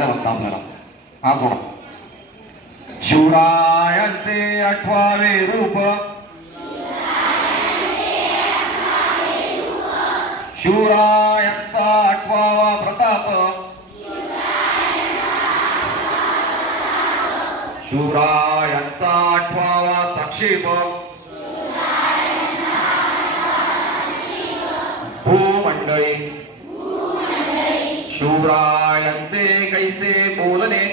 म्हणायचं फक्त आपल्याला. हा थोडा शिवरायांचे 8वे रूप, शिवरायांचा 8वा प्रताप, शिवरायांचा 8वा साक्षेप, भूमंडळी शिवरायांचे कैसे बोलणे,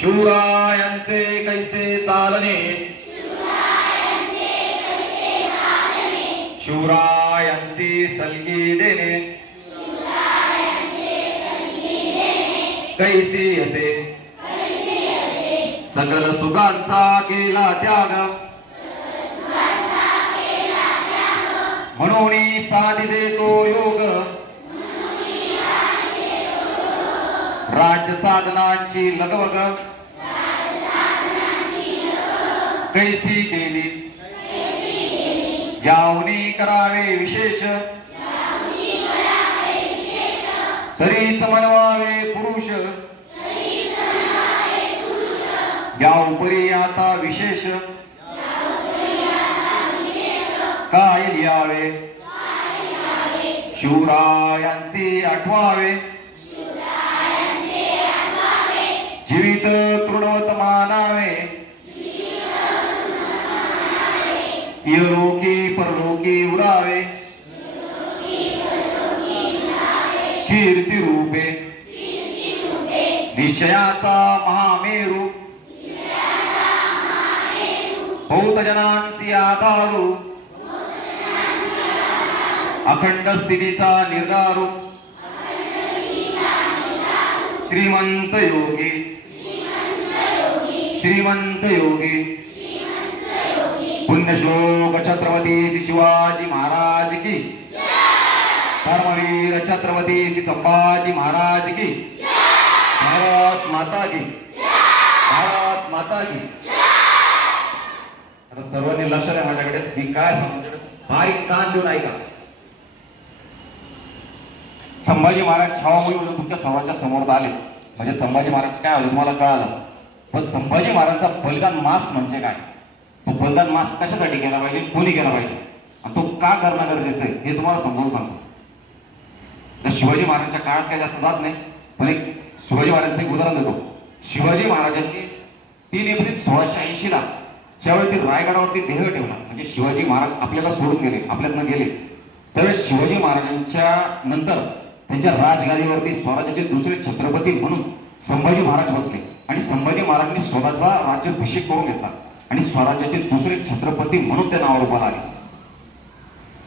शिवरायांचे कैसे चालणे, शिवरायांची सलगी देणे, कैसी असे सकल सुखांचा केला त्याग, म्हणून साधिसे तो योग, राज्य साधनांची लगबग कैसी केली, यावनी करावे विशेष, तरीच म्हणवावे पुरुष, याउपरी आता विशेष काय लिहावे, शिवरायांचे आठवावे, जीवित तृणवत मानावे, इहलोकी परलोकी उरावे, कीर्ती रूपे निश्चयाचा महामेरू, बहुत जनांसी आधारू, अखंड स्थितीचा निर्धारू, श्रीमंत योगी, श्रीमंत योगी, पुण्यश्लोक छत्रपती श्री शिवाजी महाराज की, धर्मवीर छत्रपती श्री संभाजी महाराज की, भारत माता की, भारत माता की. आता सर्वांनी लक्ष द्या माझ्याकडे, मी काय सांगतो बारीक कान देऊन ऐका. संभाजी महाराज छावामुळे तुमच्या सर्वांच्या समोर आलेच, म्हणजे संभाजी महाराज काय होते तुम्हाला कळालं. पण संभाजी महाराजांचा बलिदान मास म्हणजे काय, तो बलिदान मास कशासाठी केला पाहिजे, कोणी केला पाहिजे आणि तो का करणं गरजेचं आहे हे तुम्हाला समजावून सांगतो. तर शिवाजी महाराजांच्या काळात काही जास्त जात नाही, पण एक शिवाजी महाराजांचं एक उदाहरण देतो. शिवाजी महाराजांनी 3 एप्रिल 1680 ला ज्यावेळी ते रायगडावरती देह ठेवला, म्हणजे शिवाजी महाराज आपल्याला सोडून गेले, आपल्यातनं गेले, त्यावेळेस शिवाजी महाराजांच्या नंतर त्यांच्या राजगादीवरती स्वराज्याचे दुसरे छत्रपती म्हणून संभाजी महाराज बसले आणि संभाजी महाराजांनी स्वतःचा राज्याभिषेक करून घेतला आणि स्वराज्याचे दुसरे छत्रपती म्हणून त्या नावावर उभा आले.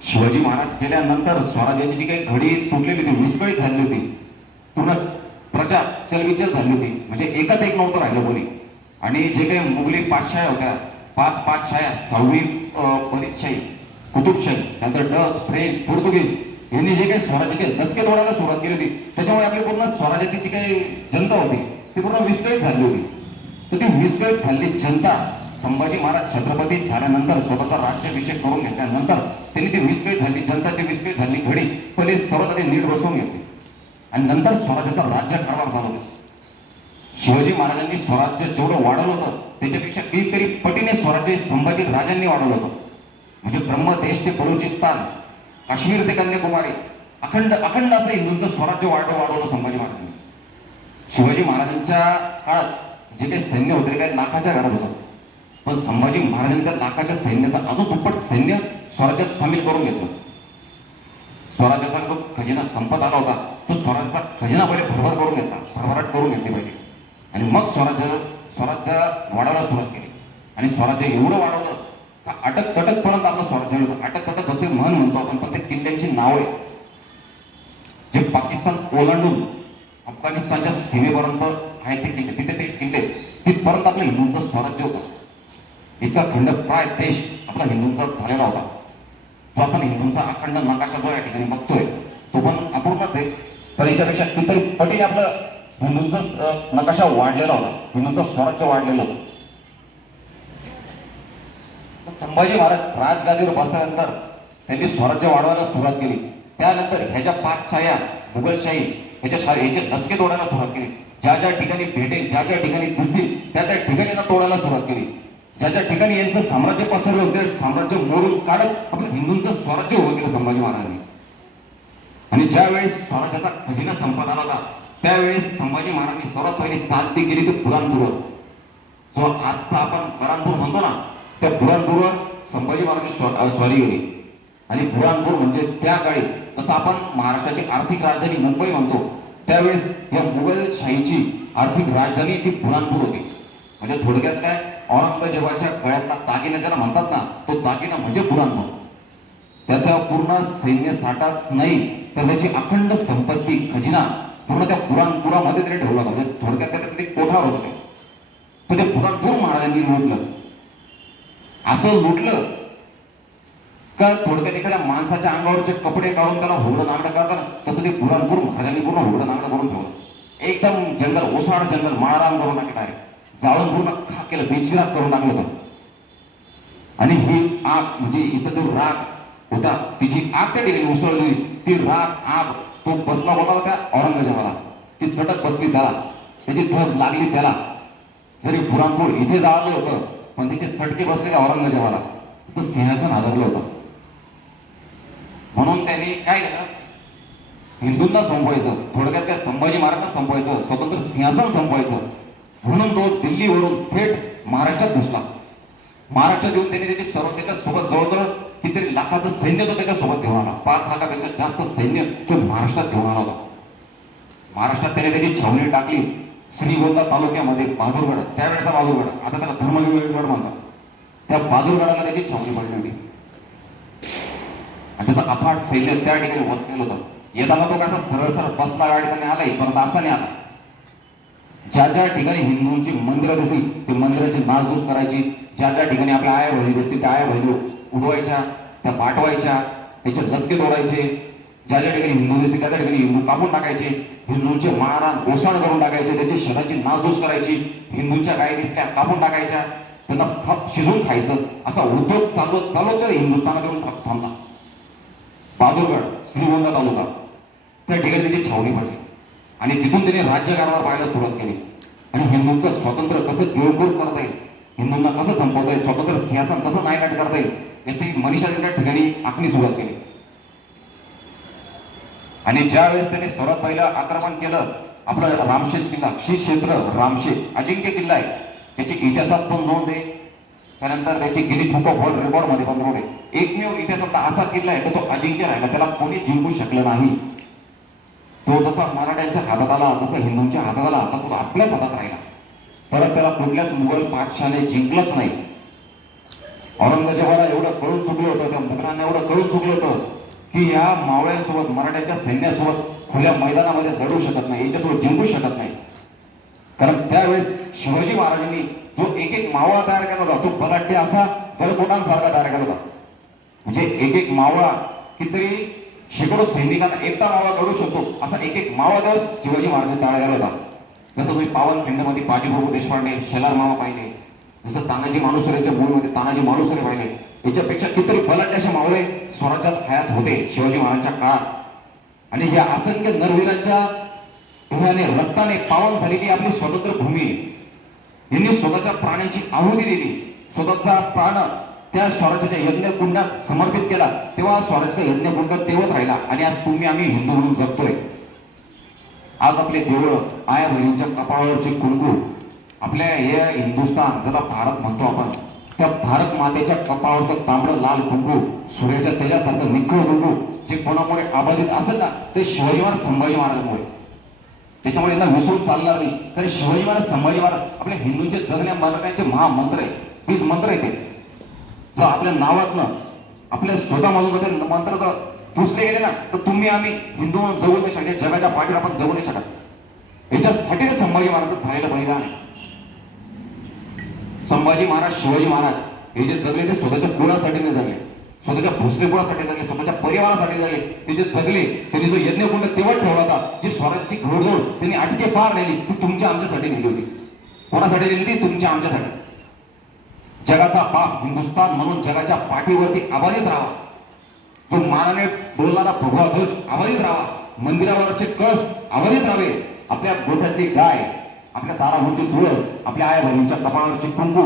शिवाजी महाराज गेल्यानंतर स्वराज्याची जी काही घडी तुटलेली होती, विस्कळीत झाली होती, पूर्ण प्रजा चलबिचल झाली होती, म्हणजे एकात एक नव्हतं राहिलं कोणी. आणि जे काही मुघली पातशाह्या होत्या, 5 पातशाह्या, 6वी बरीदशाही, कुतुबशाही, त्यानंतर डच, फ्रेंच, पोर्तुगीज यांनी जे काही स्वराज्याचे दचके तोडायला सुरुवात केली होती, त्याच्यामुळे आपली पूर्ण स्वराज्याची जी काही जनता होती ती पूर्ण विस्कळीत झाली होती. तर ती विस्कळीत झालेली जनता संभाजी महाराज छत्रपती झाल्यानंतर स्वतःचा राज्याभिषेक करून घेतल्यानंतर त्यांनी ती विस्कळीत झाली जनता, ती विस्कळीत झाली घडी पहिले सर्वात आधी नीट बसवून घेतली आणि नंतर स्वराज्याचा राज्यकारभार चालू होता. शिवाजी महाराजांनी स्वराज्य जेवढं वाढवलं होतं त्याच्यापेक्षा कितीतरी पटीने स्वराज्य संभाजी राजांनी वाढवलं होतं. म्हणजे ब्रह्मदेश ते बलुचिस्तान, काश्मीर ते कन्याकुमारी, अखंड अखंड असं हिंदूंचं स्वराज्य वाढवलं संभाजी महाराजांनी. शिवाजी महाराजांच्या काळात जे काही सैन्य होते काही लाखाच्या घरात होतं, पण संभाजी महाराजांच्या लाखाच्या सैन्याचा अजून दुप्पट सैन्य स्वराज्यात सामील करून घेतलं. स्वराज्याचा जो खजिना संपत आला होता तो स्वराज्याचा खजिना पहिले भरभर करून घेतला, भरभराट करून घेतली पाहिजे आणि मग स्वराज्य वाढायला सुरुवात केली. आणि स्वराज्य एवढं वाढवलं का अटक तटकपर्यंत आपलं स्वराज्य होतं. अटक तटक होते म्हण म्हणतो आपण, पण ते किल्ल्यांची नावे जे पाकिस्तान ओलांडून अफगाणिस्तानच्या सीमेपर्यंत आहेत ते किल्ले, तिथे ते किल्ले तिथपर्यंत आपलं हिंदूंचं स्वराज्य होतं. इतका खंड प्राय देश आपला हिंदूंचा झालेला होता. जो आपण हिंदूंचा अखंड नकाशा जो या ठिकाणी बघतोय तो पण अपूर्णच आहे, तर याच्यापेक्षा कितीतरी पटीने आपलं हिंदूंचा नकाशा वाढलेला होता, हिंदूंचं स्वराज्य वाढलेलं होतं. संभाजी महाराज राजगादीवर बसल्यानंतर त्यांनी स्वराज्य वाढवायला सुरुवात केली. त्यानंतर ह्याच्या 5 छाया मुघलशाही याचे धचके तोडायला सुरुवात केली. ज्या ज्या ठिकाणी भेटेल, ज्या ज्या ठिकाणी दिसतील त्या त्या ठिकाणी यांना तोडायला सुरुवात केली. ज्या ज्या ठिकाणी यांचं साम्राज्य पसरलं होते साम्राज्य मोडून काढत आपलं हिंदूंचं स्वराज्य उभं केलं संभाजी महाराजांनी. आणि ज्या वेळेस स्वराज्याचा खजिना संपत आला होता त्यावेळेस संभाजी महाराजांनी सर्वात पहिली चालती केली ती पुराणपूरवर. जो आजचा आपण पुराणपूर म्हणतो ना त्या पुराणपूरवर संभाजी महाराजांनी स्वारी केली. आणि पुराणपूर म्हणजे त्या काळी जसं आपण महाराष्ट्राची आर्थिक राजधानी मुंबई म्हणतो त्यावेळेस या मुघलशाहीची आर्थिक राजधानी ती पुराणपूर होती. म्हणजे थोडक्यात काय औरंगजेबाच्या गळ्यातला दागिना ज्याला म्हणतात ना तो दागिना म्हणजे पुराणपूर. त्याचा पूर्ण सैन्य साठाच नाही तर त्याची अखंड संपत्ती खजिना पूर्ण त्या पुराणपुरामध्ये तरी ठेवला होता. म्हणजे थोडक्यात त्यात कोठार होते तर ते पुराणपूर महाराजांनी लुटलं. असं लुटलं का थोडक्यात एखाद्या माणसाच्या अंगावरचे कपडे काढून त्याला होगडं नांगडं करतात तसं ते पुराणपूर महाराजांनी पूर्ण होगडं नांगडं करून ठेवलं. एकदम जंगल ओसाड जंगल माळाराम करून टाकलं आहे. जाळून पूर्ण खा केलं बेचिराग करून टाकलं होतं. आणि ही आग म्हणजे हिचा जो राग होता तिची आग त्या ठिकाणी उसळली. ती राग आग तो बसला होता त्या औरंगजेबाला. ती चटक बसली त्याला त्याची धग लागली त्याला. जरी पुराणपूर इथे जाळलं होतं पण तिचे चटके बसले त्या औरंगजेबाला. तर सिंहासन हादरलं होतं. म्हणून त्यांनी काय केलं हिंदूंना संपवायचं थोडक्यात त्या संभाजी महाराजांना संपवायचं स्वतंत्र सिंहासन संपवायचं म्हणून तो दिल्लीवरून थेट महाराष्ट्रात घुसला. महाराष्ट्रात येऊन त्यांनी त्याची सर्व त्याच्यासोबत जवळजवळ कितीतरी लाखाचं सैन्य तो त्याच्यासोबत घेऊन आला. 5 लाखापेक्षा जास्त सैन्य तो महाराष्ट्रात घेऊन आला होता. महाराष्ट्रात त्याने त्याची छावणी टाकली श्रीगोंदा तालुक्यामध्ये बहादूरगड. त्यावेळेचा बहादूरगड आता त्याला धर्मवीरगड म्हणतात. त्या बहादूरगडाला त्याची छावणी पडली होती. आणि त्याचं अफाट सैन्य त्या ठिकाणी वसलेलं होतं. येताना तो कसा सरळ सरळ बसला गाडीने आलाय परत असा नाही आला. ज्या ज्या ठिकाणी हिंदूंची मंदिरं दिसली ते मंदिराची नासधूस करायची. ज्या ज्या ठिकाणी आपल्या आया बहिणी दिसतील त्या आया बहिणी उडवायच्या त्या पाठवायच्या त्याचे लचके तोडायचे. ज्या ज्या ठिकाणी हिंदू दिसतील त्या त्या ठिकाणी हिंदू कापून टाकायचे. हिंदूंचे मारहाण ओसाड करून टाकायचे. त्याची शरीराची नासधूस करायची. हिंदूंच्या गायी दिसल्या कापून टाकायच्या. त्यांना खप शिजवून खायचं असा उद्योग चालवत हिंदुस्थानात येऊन थांबला. बहादूरगड श्रीगोंदा तालुका त्या ठिकाणी त्याची छावणी पडली. आणि तिथून त्याने राज्यकारभार पाहायला सुरुवात केली. आणि हिंदूंचं स्वातंत्र्य कसं गिळंकृत करता येईल हिंदूंना कसं संपवता येईल स्वतंत्र सिंहासन कसं नायनाट करता येईल याची मनीषा त्या ठिकाणी आखणी सुरुवात केली. आणि ज्या वेळेस त्यांनी सर्वात पहिलं आक्रमण केलं आपलं रामशेज किल्ला श्री क्षेत्र रामशेज अजिंक्य किल्ला आहे. त्याची इतिहासात पण नोंद आहे. त्यानंतर त्याची Guinness book of world record मध्ये पण नोंद आहे. एकमेव इतिहासातला असा किल्ला आहे की तो अजिंक्य राहिला. त्याला कोणी जिंकू शकलं नाही. तो जसा मराठ्यांच्या हातात आला जसा हिंदूंच्या हातात आला तसा तो आपल्याच हातात राहिला. परत त्याला कुठल्याच मुघल बादशाहाने जिंकलंच नाही. औरंगजेबाला एवढं कळून चुकलं होतं त्या मुघलांना एवढं कळून चुकलं होतं की या मावळ्यांसोबत मराठ्याच्या सैन्यासोबत खुल्या मैदानामध्ये लढू शकत नाही याच्यासोबत जिंकू शकत नाही. कारण त्यावेळेस शिवाजी महाराजांनी जो एक एक मावळा तयार केला होता तो बलाढ्य असा गडकोटांसारखा तयार केला होता. म्हणजे एक एक मावळा कितीतरी शेकडो सैनिकांना एकटा मावळा करू शकतो असा एक एक मावळा दिवस शिवाजी महाराजांनी तयार केला होता. जसं तुम्ही पावनखिंडमध्ये बाजीप्रभू देशपांडे शेलार मामा पाहिले. जसं तानाजी मालुसरेच्या मूळमध्ये तानाजी मालुसरे पाहिले. याच्यापेक्षा कितीतरी बलाढ्य असे मावळे स्वराज्यात हयात होते शिवाजी महाराजांच्या काळात. आणि या असंख्य नरवीरांच्या ध्याने रक्ताने पावन झालेली आपली स्वतंत्र भूमी. यांनी स्वतःच्या प्राणांची आहुती दिली. स्वतःचा प्राण त्या स्वराज्याच्या यज्ञकुंडात समर्पित केला. तेव्हा स्वराज्याचा यज्ञकुंड तेवत राहिला. आणि आज तुम्ही आम्ही हिंदू म्हणून जगतोय. आज आपले देवळ आया बहिणींच्या कपाळावरचे कुंकू आपल्या हे हिंदुस्थान ज्याला भारत म्हणतो आपण त्या भारत मातेच्या कपाळावरचं तांबडं लाल कुंकू सूर्याच्या तेजासारखं निखळ कुंकू जे कोणामुळे आबाधित असेल ना ते शिवाजी महाराज संभाजी महाराजांमुळे. त्याच्यामुळे यांना विसरून चालणार नाही. कारण शिवाजी महाराज संभाजी महाराज आपल्या हिंदूंचे जगण्या मरण्याचे महामंत्र आहे. हीच मंत्र आहे ते. जर आपल्या नावातनं आपल्या स्वतःमधून जर मंत्र जर पुसले गेले ना तर तुम्ही आम्ही हिंदू म्हणून जगू नाही शकत. जगाच्या पाठीवर आपण जगू नाही शकत. याच्यासाठी संभाजी महाराज झालेलं बलिदान आहे. संभाजी महाराज शिवाजी महाराज हे जे जगले ते स्वतःच्या कुळासाठी नाही जगले. स्वतःच्या भोसलेकुळासाठी जगले. स्वतःच्या परिवारासाठी जगले. ते जे जगले त्यांनी जो यज्ञकुंड तेव्हा ठेवला होता जी स्वराज्याची घोडदौड त्यांनी अटके पार नेली ती तुमच्या आमच्यासाठी नेली होती. कोणासाठी नेली ती तुमच्या आमच्यासाठी. जगाचा बाप हिंदुस्थान म्हणून जगाच्या पाठीवरती आबाधित राहावा. जो मानाने बोलणारा भगवा ध्वज आबाधित राहावा मंदिरावरचे कळस अवधित राहावे, आपल्या गोठ्यातली गाय, आपल्या दाराभोवती तुळस, आपल्या आई बहिणीच्या कपाळावरची कुंकू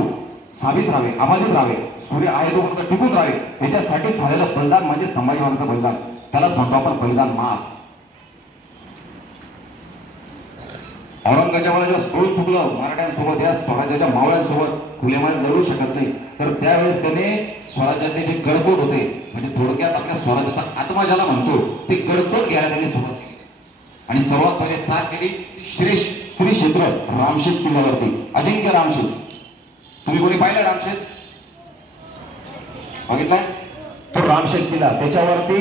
साबित राहावे, अबाधित राहावे, सूर्य आहे तोपर्यंत टिकून राहावे, याच्यासाठी झालेलं बलिदान म्हणजे संभाजी महाराजांचं बलिदान. त्यालाच म्हणतो आपण बलिदान मास. औरंगजेबाला जेव्हा स्थूल चुकलं मराठ्यांसोबत, या स्वराज्याच्या मावळ्यांसोबत खुलेमध्ये लढू शकत नाही, तर त्यावेळेस त्याने स्वराज्यातले जे गडकोट होते, म्हणजे थोडक्यात आपल्या स्वराज्याचा आत्मा ज्याला म्हणतो, ते गडकोट घ्यायला त्यांनी सुरुवात केली. आणि सर्वात पहिले चाल केली श्री क्षेत्र रामशेज किल्ल्यावरती, अजिंक्य रामशेज. तुम्ही कोणी पाहिलं रामशेज? बघितलाय तो रामशेज किल्ला, त्याच्यावरती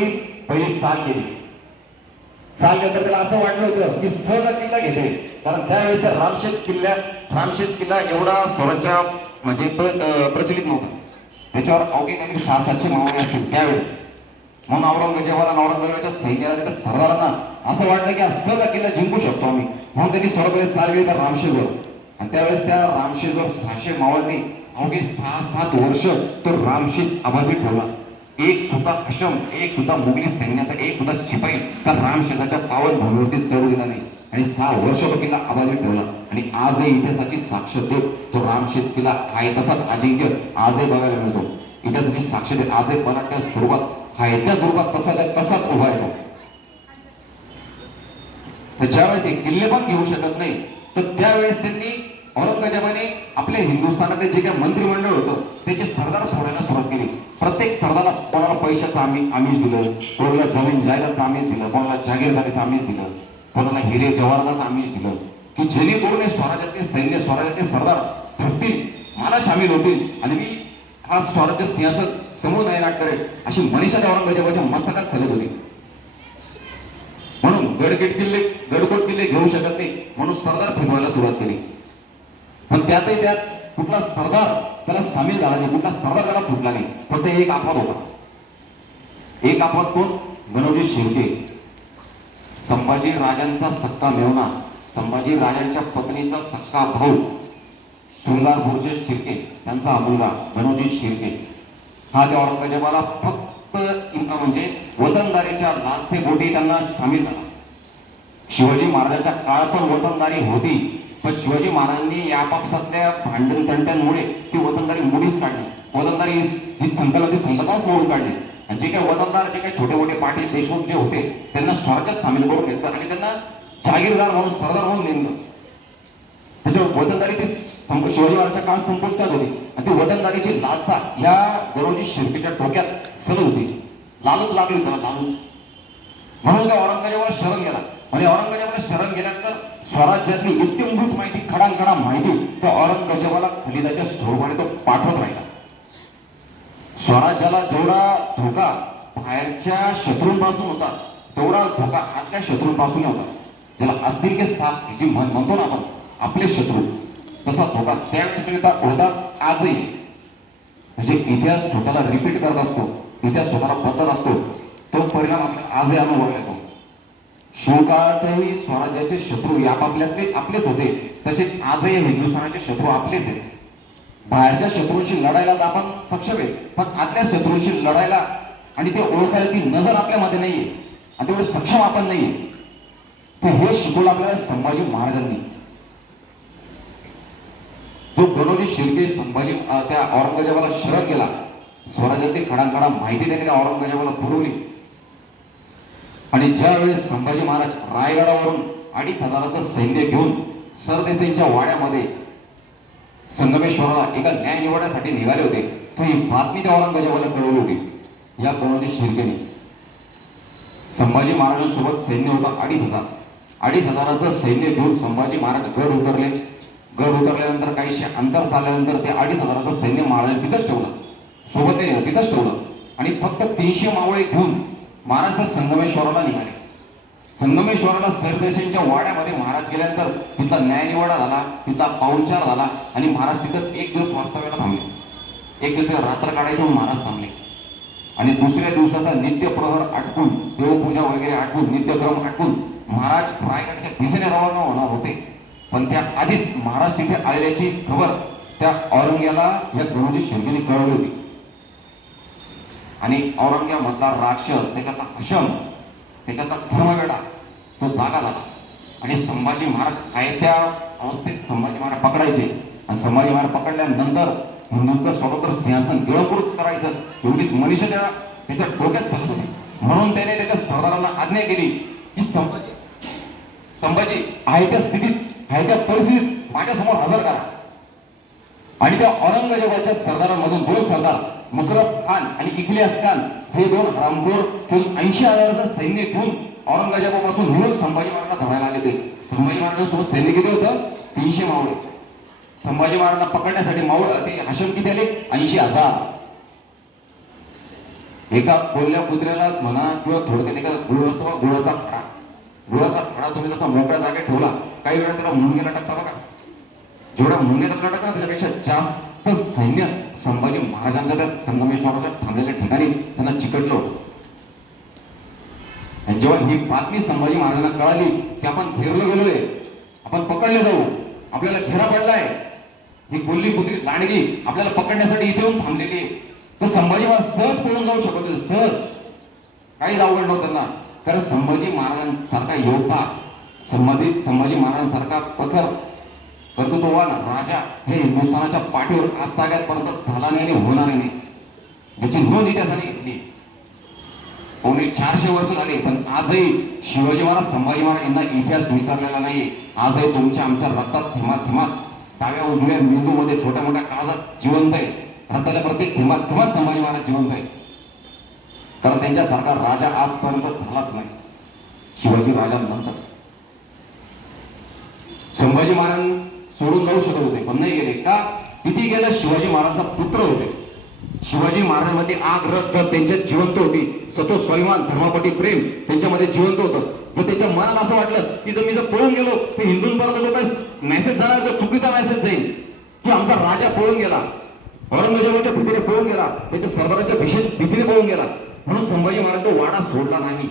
पहिली चाल केली. चाल नंतर त्याला असं वाटलं होतं की सहज किल्ला घेते, कारण त्यावेळेस त्या रामशेज किल्ला एवढा स्वराज्य म्हणजे प्रचलित नव्हता. त्याच्यावर अवघे काही 600-700 मावळे असतील त्यावेळेस. म्हणून औरंगजेबाच्या सैन्याला सरदारांना असं वाटलं की हा सहज किल्ला जिंकू शकतो आम्ही, म्हणून त्यांनी सर्वपहिले चाल गेली त्या रामशेजवर. आणि त्यावेळेस त्या रामशेजवर 600 मावळांनी अवघे 6-7 वर्ष तो रामशेज अबाधित ठेवला. एक सुद्धा अशम, एक सुद्धा मुघली सैन्याचा एक सुद्धा शिपाई त्या रामशेजाच्या पावन भूमीवरती चढू दिला नाही, आणि 6 वर्ष तो किल्ला अबाधित ठेवला. आणि आजही इतिहासाची साक्ष देत तो रामशेज किल्ला आहे तसाच अजिंक्य आजही बघायला मिळतो. इतिहासाची साक्ष देत आजही पराठ्या स्वरूपात आहे त्या स्वरूपात तसाच उभा येतो. तर ज्यावेळेस हे किल्ले पण घेऊ शकत नाही, तर त्यावेळेस त्यांनी औरंगजेबाने आपल्या हिंदुस्थानातले जे काही मंत्रिमंडळ होतं त्याचे सरदार फोडायला सुरुवात केली. प्रत्येक सरदाराला कोणाला पैशाचं आमिष दिलं, कोणाला जमीन जायदाचं आमिष दिलं, कोणाला जागीरदारीचं आमिष दिलं, कोणाला हिरे जवाहराचं आमिष दिलं, की जेणेकरून स्वराज्यातले सैन्य, स्वराज्यातले सरदार थकतील, मला सामील होतील आणि मी हा स्वराज्य सिंहासन समोर नायनाट करेल, अशी मनीषा त्या औरंगजेबाच्या मस्तकात चालत होती. म्हणून गडकोट किल्ले घेऊ शकत नाही, म्हणून सरदार फिरवायला सुरुवात केली. पण त्यातही त्यात कुठला सरदार त्याला सामील झाला नाही, कुठला सरदार त्याला फुटला नाही. फक्त एक अपवाद होता. एक अपवाद कोण? गणोजी शिर्के, संभाजी राजांचा सक्का मेवना, संभाजी राजांच्या पत्नीचा सक्का भाऊ शृंगार भोजे शिर्के, त्यांचा मुलगा गणोजी शिर्के. हा त्या औरंगजेबाला फक्त म्हणजे वतनदारीच्या लालसे बोटी त्यांना सामील झाला. शिवाजी महाराजांच्या काळ पण वतनदारी होती, पण शिवाजी महाराजांनी या आपापसातल्या भांडण तंट्यांमुळे ती वतनदारी मोडीच काढली. वतनदारी जी संकल्प ती संकल्पच मोडून काढली. आणि जे काही वतनदार, जे काही छोटे मोठे पाटील देशमुख जे होते, त्यांना स्वराज्यात सामील करून घेतलं आणि त्यांना जागीरदार म्हणून, सरदार म्हणून नेमलं. त्याच्यावर वतनदारी ते शिवाजी महाराजांच्या काळ संपुष्टात होती. आणि ती वतनदारीची लालसा या गणोजी शिर्केच्या डोक्यात सलत होती. लालच लागली त्याला, लालूच. म्हणून त्या औरंगजेबाला शरण गेला. आणि औरंगजेबाला शरण गेल्यानंतर स्वराज्यातली इत्यंभूत माहिती, खडांखडा माहिती त्या औरंगजेबाला खलिदाच्या स्वरूपाने तो पाठवत राहिला. स्वराज्याला जेवढा धोका बाहेरच्या शत्रूंपासून होता, तेवढाच धोका आतल्या शत्रूंपासून होता. ज्याला असतील के साथ जी म्हणतो ना आपण, आपले शत्रू, तसा धोका त्यावेळेस होता, आजही. म्हणजे इतिहास स्वतःला रिपीट करत असतो, इतिहास स्वतःला बदलत असतो. तो परिणाम आपल्याला आजही अनुभवायला येतो. शिवकाळातही स्वराज्याचे शत्रू आपापल्यातले आपलेच होते, तसेच आजही हिंदुस्थानाचे शत्रू आपलेच आहेत. बाहेरच्या शत्रूंशी लढायला तर आपण सक्षम आहे, पण आतल्या शत्रूंशी लढायला आणि ते ओळखायला ती नजर आपल्यामध्ये नाहीये, आणि तेवढे सक्षम आपण नाहीये. तर हे शिकवलं आपल्याला संभाजी महाराजांनी. जो गणोजी शिर्के संभाजी त्या औरंगजेबाला शरण केला, स्वराज्यातली खडांखडा माहिती त्याने त्या औरंगजेबाला पुरवली. आणि ज्यावेळेस संभाजी महाराज रायगडावरून 2500 सैन्य घेऊन सरदेसाईंच्या वाड्यामध्ये संगमेश्वराला एका न्याय निवडण्यासाठी निघाले होते, तर ही बातमी त्या औरंगजेबाला कळवली होती. या गणोजी शिर्केने संभाजी महाराजांसोबत सैन्य होता 2500 सैन्य घेऊन संभाजी महाराज गड उतरले. गड उतरल्यानंतर काहीशे अंतर चालल्यानंतर ते 2500 सैन्य महाराज तिथंच ठेवलं, सोबत तिथंच ठेवलं. आणि फक्त 300 मावळे घेऊन महाराज तर संगमेश्वराला निघाले. संगमेश्वराला सरदेसाईंच्या वाड्यामध्ये महाराज गेल्यानंतर तिथला न्यायनिवाडा झाला, तिथला पाहुणचार झाला, आणि महाराज तिथंच एक दिवस वास्तव्याला थांबले. एक दिवस रात्र काढायचे म्हणून महाराज थांबले. आणि दुसऱ्या दिवसाचा नित्य प्रहर आटपून, देवपूजा वगैरे आटपून, नित्यक्रम आटपून महाराज रायगडच्या दिशेने रवाना होणार होते. पण त्या आधीच महाराज तिथे आलेल्याची खबर त्या औरंग्याला या गणोजी शिर्केने कळवली होती. आणि औरंग्यामधला राक्षस, त्याच्यातला हशम, त्याच्यातला धर्मवेडा, तो जागा झाला आणि संभाजी महाराज आहे त्या अवस्थेत संभाजी महाराज पकडायचे आणि संभाजी महाराज पकडल्यानंतर हिंदूंचं स्वतंत्र सिंहासन गिळंकृत करायचं एवढीच मनीषा त्याच्या डोक्यात चालत होती. म्हणून त्याने त्याच्या सरदारांना आज्ञा केली की संभाजी आहे त्या स्थितीत आहे त्या परिस्थितीत माझ्यासमोर हजर करा. आणि त्या औरंगजेबाच्या सरदारांमधून दोन सरदार मुकरब खान आणि इखलियास खान हे दोन हरामखोर घेऊन 80,000चं सैन्य घेऊन औरंगजेबापासून निघून संभाजी महाराजांना धरायला आले ते. संभाजी महाराजांसोबत सैन्य किती होतं? 300 मावळे. संभाजी महाराजांना पकडण्यासाठी मावळ ते हशम किती आले? 80,000. एका कोल्ह्या कुत्र्याला म्हणा किंवा थोडक्यात एका गुळाचा खडा, गुळाचा खडा तुम्ही जसा मोकळ्या जागेत ठेवला काही वेळा त्याला मुंगेला टाकता बघा, जेवढा मुंगेला टाकला त्याच्यापेक्षा जास्त सैन्य संभाजी महाराजांच्या त्या संगमेश्वराच्या थांबलेल्या ठिकाणी त्यांना चिकटलं होतं. आणि जेव्हा ही बातमी संभाजी महाराजांना कळाली की आपण घेरलो गेलोय, आपण पकडले जाऊ, आपल्याला घेरा पडलाय, ही कोल्ही कुत्री लांडगी आपल्याला पकडण्यासाठी इथे येऊन थांबलेली आहे, तर संभाजी महाराज सहज पळून जाऊ शकत होते. सहज काही अवघड नव्हतं त्यांना. कारण संभाजी महाराजांसारखा योद्धा, संभाजी महाराजांसारखा प्रखर कर्तृत्ववान राजा हे हिंदुस्थानाच्या पाठीवर आजतागायतपर्यंत झाला नाही आणि होणार नाही, ज्याची नोंद इतिहासाने घेतली. 400 वर्ष झाले, पण आजही शिवाजी महाराज संभाजी महाराज यांना इतिहास विसरलेला नाही. आजही तुमच्या आमच्या रक्तात थेंबात डाव्या उजव्या मेंदूमध्ये छोट्या मोठ्या काळजात जिवंत आहे. रक्ताच्या प्रत्येक थेंबात संभाजी महाराज जिवंत आहे. कारण त्यांच्यासारखा राजा आजपर्यंत झालाच नाही. शिवाजी राजांनंतर संभाजी महाराज सोडून जाऊ शकत होते, पण नाही गेले. का? किती गेलं? शिवाजी महाराजांचा पुत्र होते. शिवाजी महाराजांमध्ये आग रक्त त्यांच्यात जिवंत होती. सतो स्वाभिमान धर्मापटी प्रेम त्यांच्यामध्ये जिवंत होतं. जर त्याच्या मनात असं वाटलं की जर मी पळून गेलो तर हिंदूंपर्यंत जो काही मेसेज जाणार तो चुकीचा मेसेज जाईल की आमचा राजा पळून गेला, औरंगजेबाच्या भीतीने पळून गेला, त्याच्या सरदाराच्या भीतीने पळून गेला, म्हणून संभाजी महाराज तो वाडा सोडला नाही.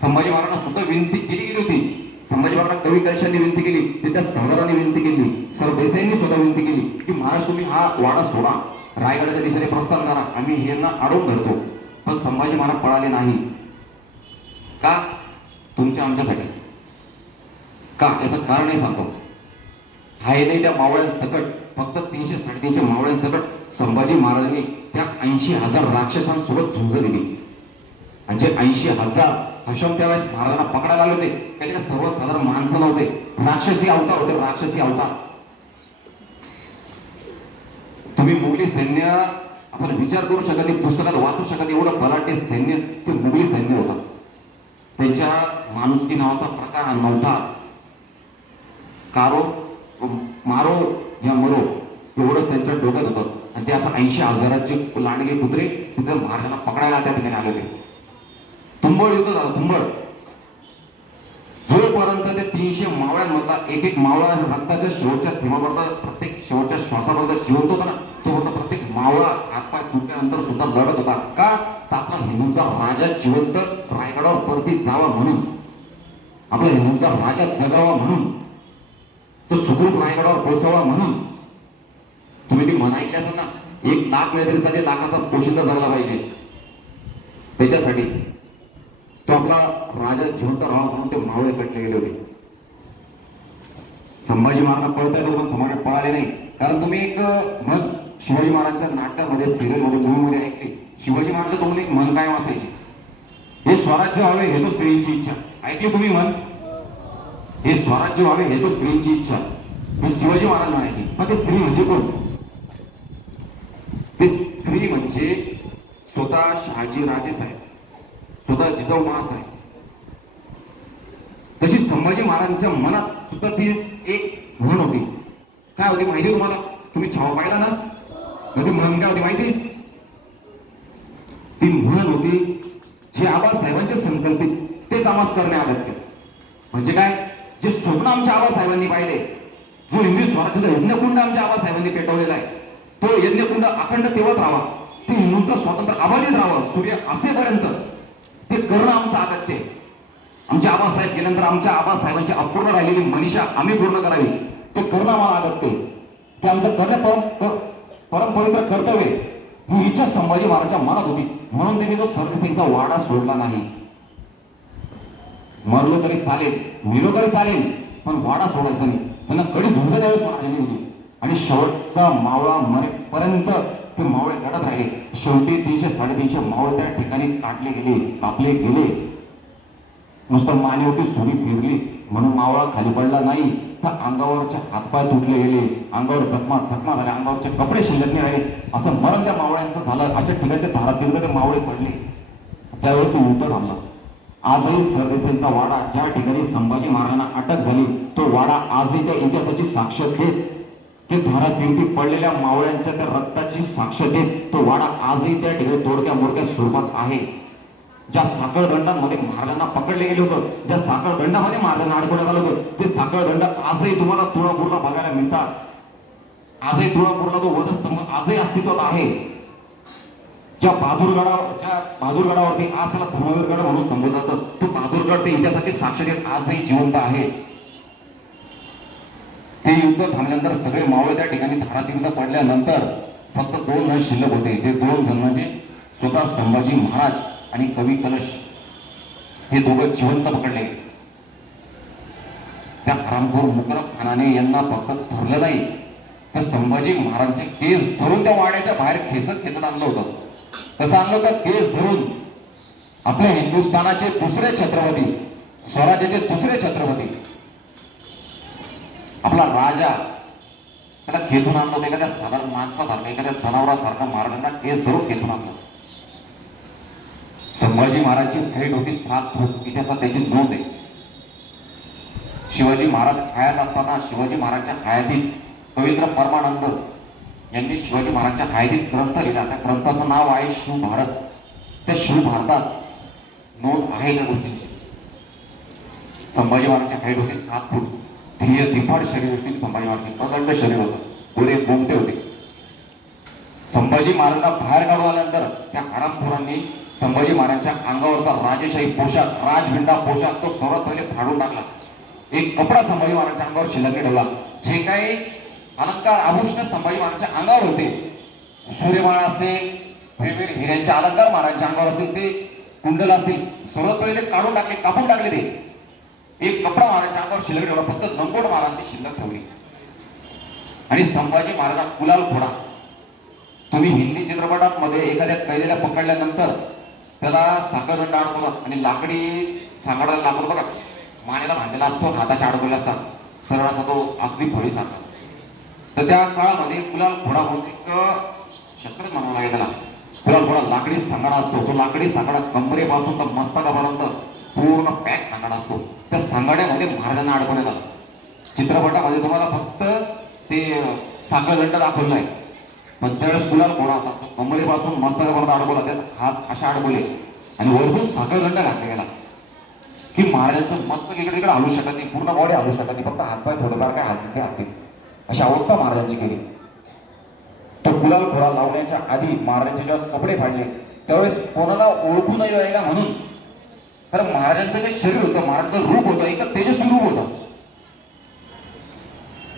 संभाजी महाराजांना सुद्धा विनंती केली गेली होती. संभाजी महाराज कवी कलशांनी विनंती केली, त्या सरदारांनी विनंती केली, सरदेसाईंनी सुद्धा विनंती केली की महाराज तुम्ही हा वाडा सोडा, रायगडाच्या दिशेने प्रस्थान करा, आम्ही यांना अडवून धरतो. पण संभाजी महाराज पळाले नाही. का? तुमच्या आमच्यासाठी. का? याचं कारणही सांगतो. हाय नाही त्या मावळ्यांसकट, फक्त 300-350 मावळ्यांसकट संभाजी महाराजांनी त्या 80,000 राक्षसांसोबत झुंज दिली. आणि जे 80,000 हशम त्यावेळेस महाराजांना पकडायला आले होते, त्याच्या सर्वसाधारण माणसं नव्हते, राक्षसी अवतार होते, राक्षसी अवतार. तुम्ही मुघली सैन्य आपण विचार करू शकत नाही, पुस्तकात वाचू शकत, एवढं बलाढ्य सैन्य ते मुघली सैन्य होता. त्यांच्या माणुसकी नावाचा प्रकार नव्हताच. कारो मारो या मरो एवढंच त्यांच्या डोक्यात होतं. आणि ते असं 80,000चे लांडगे कुत्रे तिथे महाराजांना पकडायला त्या ठिकाणी आले होते. तुंबळ युद्ध झालं. तुंबळ जोपर्यंत ते 300 मावळ्यांमधला एक मावळा रक्ताच्या शेवटच्या थेंबापर्यंत, प्रत्येक शेवटच्या श्वासापर्यंत जिवंत होता ना, तोपर्यंत प्रत्येक मावळा हातपाय तुटल्यानंतर सुद्धा लढत होता. का? तर आपला हिंदूंचा राजा जिवंत रायगडावर परती जावा म्हणून, आपला हिंदूंचा राजा जगावा म्हणून, तो सुखरूप रायगडावर पोहोचावा म्हणून. तुम्ही ती म्हण ऐकली असेल ना, 1 लाख वेळ तरी चालेल, लाखाचा पोशिंदा झाला पाहिजे. त्याच्यासाठी तो आपला राजा जिवंत राहावा म्हणून ते मावळे कटले गेले होते. संभाजी महाराज पळता येतो, पण समाजात पळाले नाही. कारण तुम्ही एक म्हण शिवाजी महाराजांच्या नाटकामध्ये, सिरियलमध्ये, मूवीमध्ये ऐकली. शिवाजी महाराज तुम्ही एक म्हण काय वाचायची? हे स्वराज्य व्हावे हे तो स्त्रीची इच्छा. ऐकली तुम्ही म्हण? हे स्वराज्य व्हावे हे तो स्त्रीची इच्छा. हे शिवाजी महाराज म्हणायचे. पण ते स्त्री म्हणजे कोण? ते स्त्री म्हणजे स्वतः शहाजी राजे साहेब, स्वतः जिजाऊ महासाहेब. तशी संभाजी महाराजांच्या मनात सुद्धा ती एक म्हण होती. काय होती माहिती तुम्हाला? तुम्ही छावा पाहिला ना, ती म्हण काय होती माहिती? ती म्हण होती, जे आबासाहेबांचे संकल्पित तेच आम्हास करणे आगत्य. म्हणजे काय? जे स्वप्न आमच्या आबासाहेबांनी पाहिले, जो हिंदू स्वराज्याचा यज्ञकुंड आमच्या आबासाहेबांनी पेटवलेला आहे, तो यज्ञकुंड अखंड तेवत राहावा, ते हिंदूंचा स्वातंत्र्य अबाधित राहावा सूर्य असेपर्यंत ते करणं आमचं अगत्य. आमच्या आबासाहेब गेल्यानंतर आमच्या आबासाहेबांची अपूर्ण राहिलेली मनीषा आम्ही पूर्ण करावी, ते करणं आम्हाला अगत्य. ते आमचं करणं परमपवित्र कर्तव्य, ही इच्छा संभाजी महाराजांच्या मनात होती. म्हणून त्यांनी तो सरदेसाईंचा वाडा सोडला नाही. मरलो तरी चालेल, मेलो तरी चालेल, पण वाडा सोडायचा नाही. त्यांना कडी झुंज त्यावेळेस महाराजांनी दिली आणि शेवटचा मावळा मरेपर्यंत ते मावळे लढत राहिले. शेवटी 300-350 मावळे त्या ठिकाणी काढले गेले, कापले गेले. नुसतं मानेवरती सुरी फिरली म्हणून मावळा खाली पडला नाही, तर अंगावरचे हातपाय तुटले गेले, अंगावर जखमा झाल्या, अंगावरचे कपडे शिल्लक नाही राहिले. असं मरण त्या मावळ्यांचं झालं. अशा ठिकाणी ते धारातीर्थ ते मावळे पडले. त्यावेळेस ते युद्ध थांबलं. आजही सरदेसाईंचा वाडा, ज्या ठिकाणी संभाजी महाराजांना अटक झाली, तो वाडा आजही त्या इतिहासाची साक्ष देत, ते धारातीर्थी पडलेल्या मावळ्यांच्या त्या रक्ताची साक्ष देत तो वाडा आजही त्या ठिकाणी तोडक्या मोडक्या स्वरूपात आहे. ज्या साखळ दंडांमध्ये महाराजांना पकडले गेले होतं, ज्या साखळ दंडामध्ये महाराजांना अडकवण्यात आलं होतं, ते साखळ दंड आजही तुम्हाला तुळापूरला बघायला मिळतात. आजही तुळापूरला तो वधस्तंभ आजही अस्तित्वात आहे. ज्या बहादूरगडावरती आज त्याला धर्मवीरगड म्हणून संबोधलं जातं, तो बहादूरगड ते इतिहासाची साक्ष देत आजही जिवंत आहे. ते युद्ध थांबल्यानंतर सगळे मावळे त्या ठिकाणी धारातीर्थ पडल्यानंतर फक्त 2 जण शिल्लक होते. ते 2 जण म्हणजे स्वतः संभाजी महाराज आणि कवी कलश, हे दोघं जिवंत पकडले. त्या हरामखोर मुकरब खानाने यांना फक्त धरलं नाही, तर संभाजी महाराजांचे केस धरून त्या वाड्याच्या बाहेर खेचत आणलं होतं. कसं आणलं होतं? केस धरून. आपल्या हिंदुस्थानाचे दुसरे छत्रपती, स्वराज्याचे दुसरे छत्रपती, आपला राजा, त्याला खेचून आणलं होतं. एखाद्या साधारण माणसासारखं, एखाद्या जनावरासारखं महाराजांना केस धरून खेचून आणलं. संभाजी महाराजची हाईट होती 7 फूट, इतिहासात त्याची नोंद आहे. शिवाजी महाराज हयात असताना, शिवाजी महाराजांच्या हयातीत पवित्र परमानंद यांनी शिवाजी महाराजांच्या हयातीत ग्रंथ लिहिला. त्या ग्रंथाचं नाव आहे शिवभारत. त्या शिवभारतात नोंद आहे त्या गोष्टींची. संभाजी महाराजांची हाईट होती 7 फूट, ध्येय दिफाड शरीर होती संभाजी महाराजांची, प्रचंड शरीर होतं, पुरे गोमटे होते. संभाजी महाराजांना बाहेर काढून आल्यानंतर त्या हरामखोरांनी संभाजी महाराजांच्या अंगावरचा राजेशाही पोशाख, राजविंडा पोशाख, तो सर्वात पहिले फाडून टाकला. एक कपडा संभाजी महाराजांच्या अंगावर शिल्लक ठेवला. जे काही अलंकार आभूषण संभाजी महाराजांच्या अंगावर होते, सूर्यमाळ असेल, वेगवेगळे हिऱ्यांचे अलंकार महाराजांच्या अंगावर असतील, ते कुंडल असतील, सर्वात पहिले ते काढून टाकले, कापून टाकले. ते एक कपडा महाराजांच्या अंगावर शिल्लक ठेवला, फक्त लंगोट महाराजांची शिल्लक ठेवली. आणि संभाजी महाराजांना कुलाल घोडा, तुम्ही हिंदी चित्रपटांमध्ये एखाद्या कैद्याला पकडल्यानंतर त्याला साखळदंड अडकवतात आणि लाकडी सांगाडाला लाकूड बघा मानेला बांधलेला असतो, हाताशी अडकवले असतात, सरळ असा तो असली फळी सारखा. तर त्या काळामध्ये कुलाल घोडा बहुतेक शस्त्रच म्हणावं लागेल त्याला. कुलाल घोडा लाकडी सांगाडा असतो. तो लाकडी सांगाडा कंबरेपासून तर मस्तकापर्यंत पूर्ण पॅक सांगाडा असतो. त्या सांगाड्यामध्ये महाराजांना अडकवण्यात आलं. चित्रपटामध्ये तुम्हाला फक्त ते साखळदंड दाखवलं आहे, पण त्यावेळेस कुलाल घोडा होता, कंबरेपासून मस्तकापर्यंत अडकवला, त्यात हात अशा अडकवले आणि वरतून साखळदंड घातला गेला की महाराजांचं मस्तक इकडे तिकडे हलू शकत नाही, पूर्ण बॉडी हलू शकत नाही, फक्त हातपाय थोडंफार काय हात हातेच, अशी अवस्था महाराजांची केली. तो कुलाल घोडा लावण्याच्या आधी महाराजांचे जेव्हा कपडे फाडले त्यावेळेस कोणाला ओळखू न यायला म्हणून, कारण महाराजांचं जे शरीर होतं, महाराजांचं रूप होतं, एक तेजस्वी रूप होतं.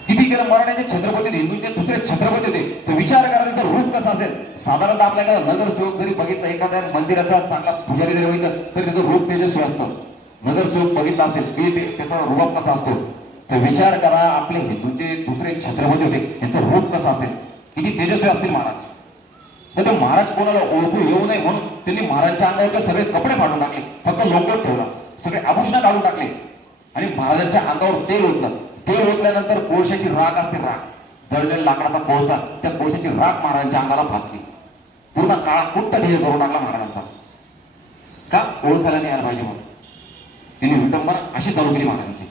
किती केलं मराठ्याचे छत्रपती, हिंदूचे दुसरे छत्रपती होते, ते विचार करा त्याचं रूप कसं असेल. साधारणतः आपल्याला नगरसेवक जरी बघितलं, एखाद्या मंदिराचा चांगला पुजारी जरी बघितलं तरी त्याचं रूप तेजस्वी असतं. नगरसेवक बघितला असेल त्याचा रूप कसा असतो, तर विचार करा आपले हिंदूचे दुसरे छत्रपती होते, त्यांचं रूप कसं असेल, किती तेजस्वी असतील महाराज. तर ते महाराज कोणाला ओळखू येऊ नये म्हणून त्यांनी महाराजांच्या अंगावरचे सगळे कपडे फाडून टाकले, फक्त लोंगोट ठेवला, सगळे आभूषण काढून टाकले आणि महाराजांच्या अंगावर तेल ओतलं. तेल ओतल्यानंतर कोळशाची राख असते, राख जळलेला लाकडाचा कोळसा, त्या कोळशाची राख महाराजांच्या अंगाला फासली. पूर्ण काळा कुट्ट ध्येय करून टाकला महाराजांचा. का? ओळखायला नाही आला पाहिजे म्हणून त्यांनी विटंबना अशी चालू केली महाराजांची.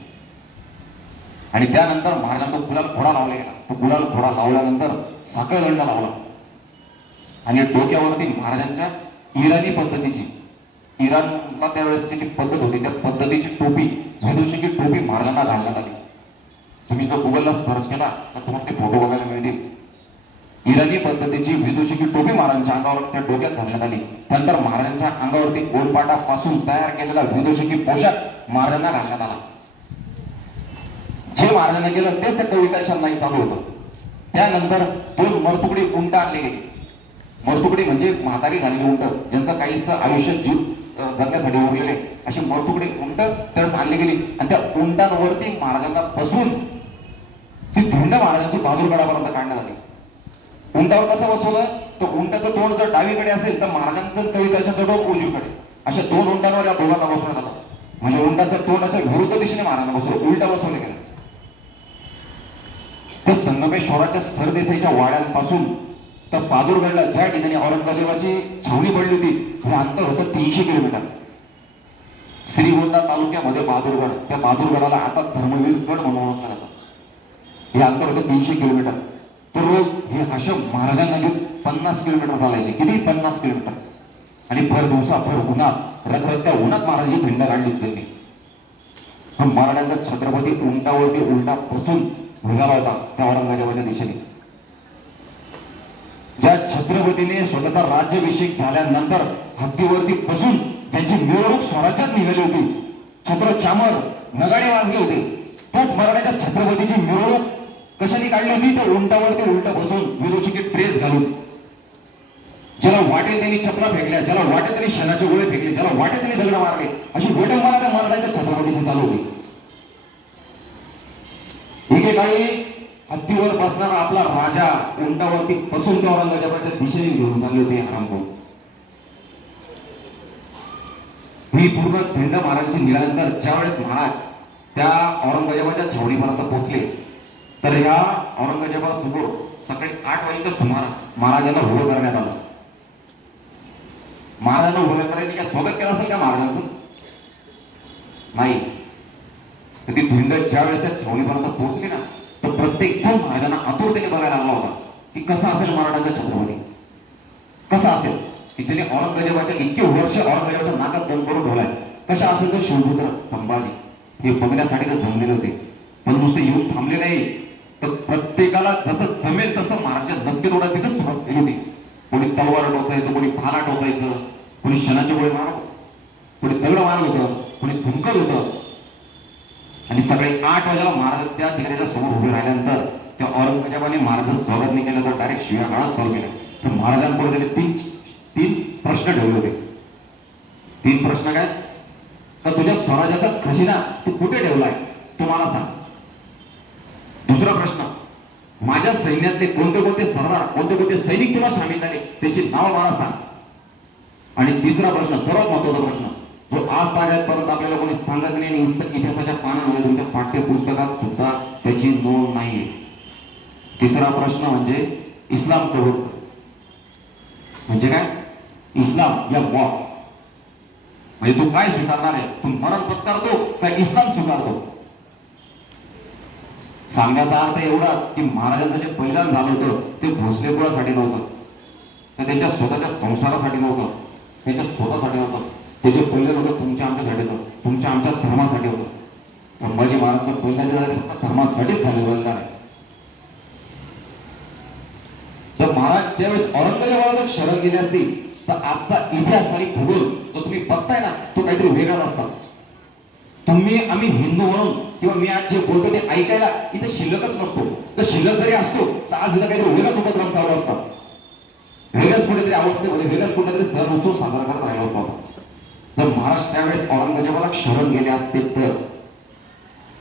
आणि त्यानंतर महाराजांना तो गुलाल घोडा लावला गेला. तो गुलाल घोडा लावल्यानंतर साखळदंड लावला आणि डोक्यावरती महाराजांच्या इराणी पद्धतीची, इराणला त्यावेळेसची जी पद्धत होती त्या पद्धतीची टोपी, विदुषी टोपी महाराजांना घालण्यात आली. तुम्ही जर गुगलला सर्च केला तर तुम्हाला ते फोटो बघायला मिळतील. इराणी पद्धतीची विदुषी टोपी महाराजांच्या अंगावर त्या डोक्यात घालण्यात आली. त्यानंतर महाराजांच्या अंगावरती गोलपाटापासून तयार केलेला विदुषी पोशाख महाराजांना घालण्यात आला. जे महाराजांनी केलं तेच त्या कवी कलशांनाही चालू होतं. त्यानंतर 2 मरतुकडी उंट आणले गेले. मरतुकडी म्हणजे म्हातारी झालेली उंट, ज्यांचं काहीच आयुष्य जीव जगण्यासाठी उरलेले, अशी मरतुकडे उंट त्यावेळेस आणली गेली आणि त्या उंटांवरती महाराजांना बसवून ती धिंड महाराजांची बहादूरगडापर्यंत काढण्यात आली. उंटावर कसं बसवलं, तर उंटाचं तोंड जर डावीकडे असेल तर महाराजांचं कविताच्या तोंड उजवीकडे, अशा दोन उंटांवर या दोघांना बसवण्यात आलं. म्हणजे उंटाचं तोंडाच्या विरुद्ध दिशेने महाराजांना बसवलं, उलटा बसवलं गेलं. तर संगमेश्वराच्या सरदेसाईच्या वाड्यांपासून तर बहादूरगडला ज्या ठिकाणी औरंगजेबाची छावणी पडली होती हे अंतर होतं 300 किलोमीटर. श्रीगोंदा तालुक्यामध्ये बहादूरगड, त्या बहादूरगडाला आता धर्मवीर गड म्हणून ओळखलं जातं. हे अंतर होतं 300 किलोमीटर. तर रोज हे हाशम महाराजांना घेऊन 50 किलोमीटर चालायचे. किती? 50 किलोमीटर. आणि भर दिवसा भर उन्हात रखरखत्या उन्हात महाराजांची भिंड काढली त्यांनी. मराठ्यांचा छत्रपती उंटावरती उलटा बसून निघाला होता त्या औरंगजेबाच्या दिशेने. ज्या छत्रपतीने स्वतःचा राज्याभिषेक झाल्यानंतर हत्तीवरती बसून ज्यांची मिरवणूक स्वराज्यात निघाली होती, छत्र चामर नगाडे वाजले होते, त्याच मराठ्याच्या छत्रपतीची मिरवणूक कशाने काढली होती? त्या उंटावरती उलट बसून विदुषिके ड्रेस घालून. ज्याला वाटेल त्यांनी चपला फेकल्या, ज्याला वाटेल त्यांनी शेणाचे गोळे फेकले, ज्याला वाटेल त्यांनी दगड मारले, अशी विडंबना त्या मराठ्याच्या छत्रपतीची चालू होती. एकेकाळी हत्तीवर बसणारा आपला राजा उंटावरती बसून त्या औरंगजेबाच्या दिशेने घेऊन चालले होते आरामपूर. ही पूर्ण थंड महाराजांची निघाल्यानंतर ज्यावेळेस महाराज त्या औरंगजेबाच्या छावणीपर्यंत पोहोचले तर या औरंगजेबासमोर सकाळी 8 वाजेच्या सुमारास महाराजांना उभं करण्यात आलं. महाराजांना उभं करायचं काय स्वागत केलं असेल का महाराजांचं? नाही. ती भिंड ज्यावेळेस त्या छावणीपर्यंत पोहोचली ना तर प्रत्येक जण महाराजांना आतुरतेने बघायला लागला होता की कसा असेल मराठाचा छत्रपती, कसा असेल की ज्याने औरंगजेबाच्या इतके वर्ष औरंगजेबाच्या नाकात दम करून ठेवलाय, कशा असेल तो शिवपुत्र संभाजी. हे बघण्यासाठी तर जमलेले होते, पण नुसते येऊन थांबले नाही. तर प्रत्येकाला जसं जमेल तसं महाराजांच्या दचके तोडा तिथं सुरुवात केली होती. कोणी तलवार टोचायचं, कोणी भाला टोचायचं, कोणी शनाचे गोळे मारत, कोणी दगड मारत होतं, कोणी धुमकत होतं. आणि सकाळी 8 वाजेला महाराज त्या तिकड्याच्या समोर उभे राहिल्यानंतर त्या औरंगजेबाने महाराजांचं स्वागत नाही केलं तर डायरेक्ट शिव्या काळात चालू केल्या. तर महाराजांपुढे त्यांनी तीन प्रश्न ठेवले होते. 3 प्रश्न काय? तर तुझ्या स्वराज्याचा खजिना तू कुठे ठेवलाय तू मला सांग. दुसरा प्रश्न, माझ्या सैन्यातले कोणते कोणते सरदार, कोणते कोणते सैनिक तुला सामील झाले त्याची नाव मला सांग. आणि तिसरा प्रश्न, सर्वात महत्वाचा प्रश्न, जो आज ताज्यापर्यंत आपल्याला कोणी सांगत नाही, इतिहासाच्या पानांमध्ये तुमच्या पाठ्यपुस्तकात सुद्धा त्याची नोंद नाहीये. तिसरा प्रश्न म्हणजे इस्लाम कबूल म्हणजे काय? इस्लाम या वॉर म्हणजे तू काय स्वीकारणार आहे? तू मरण पत्करतो का इस्लाम स्वीकारतो? सांगण्याचा अर्थ एवढाच की महाराजांचं जे बलिदान झालं होतं ते भोसलेकुळासाठी नव्हतं, तर त्यांच्या स्वतःच्या संसारासाठी नव्हतं, त्यांच्या स्वतःसाठी नव्हतं. त्याचे बलिदान होतं तुमच्या आमच्यासाठी होतं, तुमच्या आमच्या धर्मासाठी होतं. संभाजी महाराजांचं बलिदान झालं फक्त धर्मासाठीच झालं बलिदान आहे. जर महाराज त्यावेळेस औरंगजेबाला शरण गेले असतील तर आजचा इतिहास आणि भूगोल जो तुम्ही बघताय ना तो काहीतरी वेगळाच असता. तुम्ही आम्ही हिंदू म्हणून किंवा मी आज जे बोलतो ते ऐकायला इथे शिल्लकच नसतो. तर शिल्लक जरी असतो तर आज इथं काहीतरी वेगळाच उपक्रम चालू असतात, वेगळ्याच कुठेतरी अवस्थेमध्ये वेगळाच कुठेतरी सण उत्सव साजरा करत राहिलो असतो. जर महाराज त्यावेळेस औरंगजेबाला शरण गेले असते तर,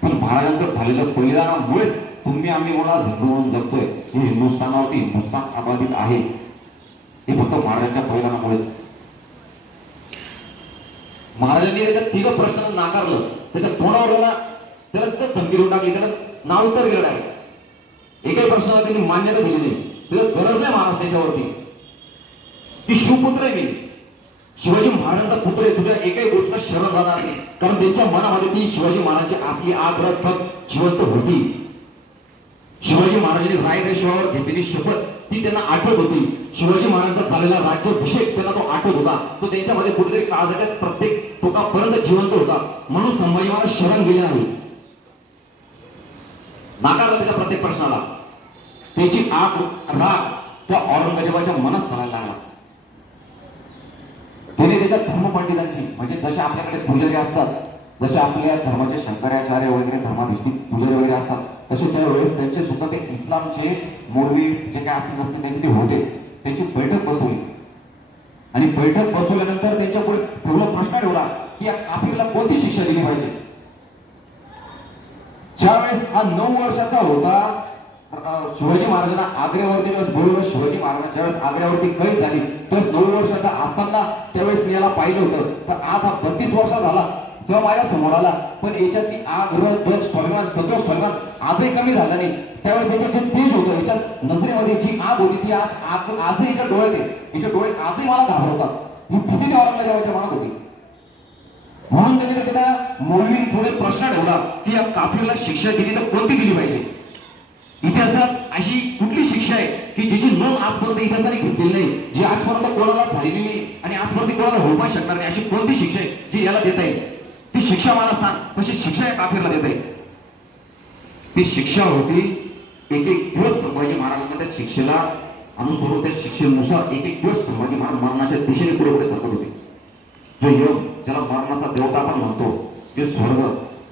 पण महाराजांचं झालेलं बलिदानामुळेच तुम्ही आम्ही मला हिंदू म्हणून जगतोय. हे हिंदुस्थानावरती हिंदुस्थान आबाधित आहे हे फक्त महाराजांच्या बलिदानामुळेच. महाराजांनी त्याच्या 3 प्रश्न नाकारलं, त्याच्या तोंडावर ना त्याला तिथंच धमकी देऊन टाकली, त्याला नाव उत्तर गेलं आहे. एकही प्रश्नाला त्यांनी मान्यता दिली नाही, त्याला गरज नाही महाराज त्याच्यावरती. ती शिवपुत्र आहे, मी शिवाजी महाराजांचा पुत्र आहे, तुझ्या एकही गोष्ट शरण जाणार नाही. कारण त्यांच्या मनामध्ये ती शिवाजी महाराजांची असली आग्रह जिवंत होती. शिवाजी महाराजांनी रायगड घेतलेली शपथ ती त्यांना आठवत होती. शिवाजी महाराजांचा झालेला राज्याभिषेक त्यांना तो आठवत होता. तो त्यांच्यामध्ये कुठेतरी काळजाच्या प्रत्येक टोकापर्यंत जिवंत होता. म्हणून संभाजी महाराज शरण गेले नाही, नाकारलं त्याच्या प्रत्येक प्रश्नाला. त्याची आग राग त्या औरंगजेबाच्या मनात सरायला लागला. त्याने त्याच्या धर्मपंडितांची म्हणजे जसे आपल्याकडे पुजारी असतात, जसे आपल्या धर्माचे शंकराचार्य वगैरे धर्माधिष्ठित पुजारी वगैरे असतात, तसे त्यावेळेस त्यांचे सुद्धा ते इस्लामचे मौलवी जे काय असतील नसतील त्यांचे ते होते. त्यांची बैठक बसवली आणि बैठक बसवल्यानंतर त्यांच्या पुढे ठेवला प्रश्न ठेवला की या काफिरला कोणती शिक्षा दिली पाहिजे. ज्यावेळेस हा 9 वर्षाचा होता, शिवाजी महाराजांना आग्र्यावरती बोलवलं. शिवाजी महाराज ज्यावेळेस आग्र्यावरती कैद झाली त्यावेळेस 9 वर्षाचा असताना त्यावेळेस मी याला पाहिलं होतं. तर आज हा 32 वर्षा झाला तेव्हा माझ्या समोर आला. पण याच्यातली आग्रह दग स्वाभिमान सदोष स्वाभिमान आजही कमी झाला नाही. त्यावेळेस याच्यात जे तेज होतं, याच्यात नजरेमध्ये जी आग होती ती आजही याच्या डोळ्यात आहे. याच्या डोळे आजही मला घाबरवतात. ही भीती त्या औरंगजेबाच्या मनात होती. म्हणून त्यांनी त्याच्या त्या मौलवीने पुढे प्रश्न ठेवला की या काफिरला शिक्षा दिली तर कोणती दिली पाहिजे. इतिहासात अशी कुठली शिक्षा आहे की जिची नोंद आजपर्यंत इतिहासाने घेतलेली नाही, जी आजपर्यंत कोणाला झालेली नाही आणि आजपर्यंत कोणाला होऊ पण शकणार नाही. अशी कोणती शिक्षा आहे जी याला देता येईल. ती शिक्षा मला सांग, कशी शिक्षा या काफिरला देता येईल. ती शिक्षा होती एक दिवस संभाजी महाराजांना त्या शिक्षेला अनुसरून त्या शिक्षेनुसार एक दिवस संभाजी महाराज मरणाच्या दिशेने पुढे पुढे सरकत होते. जो योग ज्याला मरणाचा देवता आपण म्हणतो, जे स्वर्ग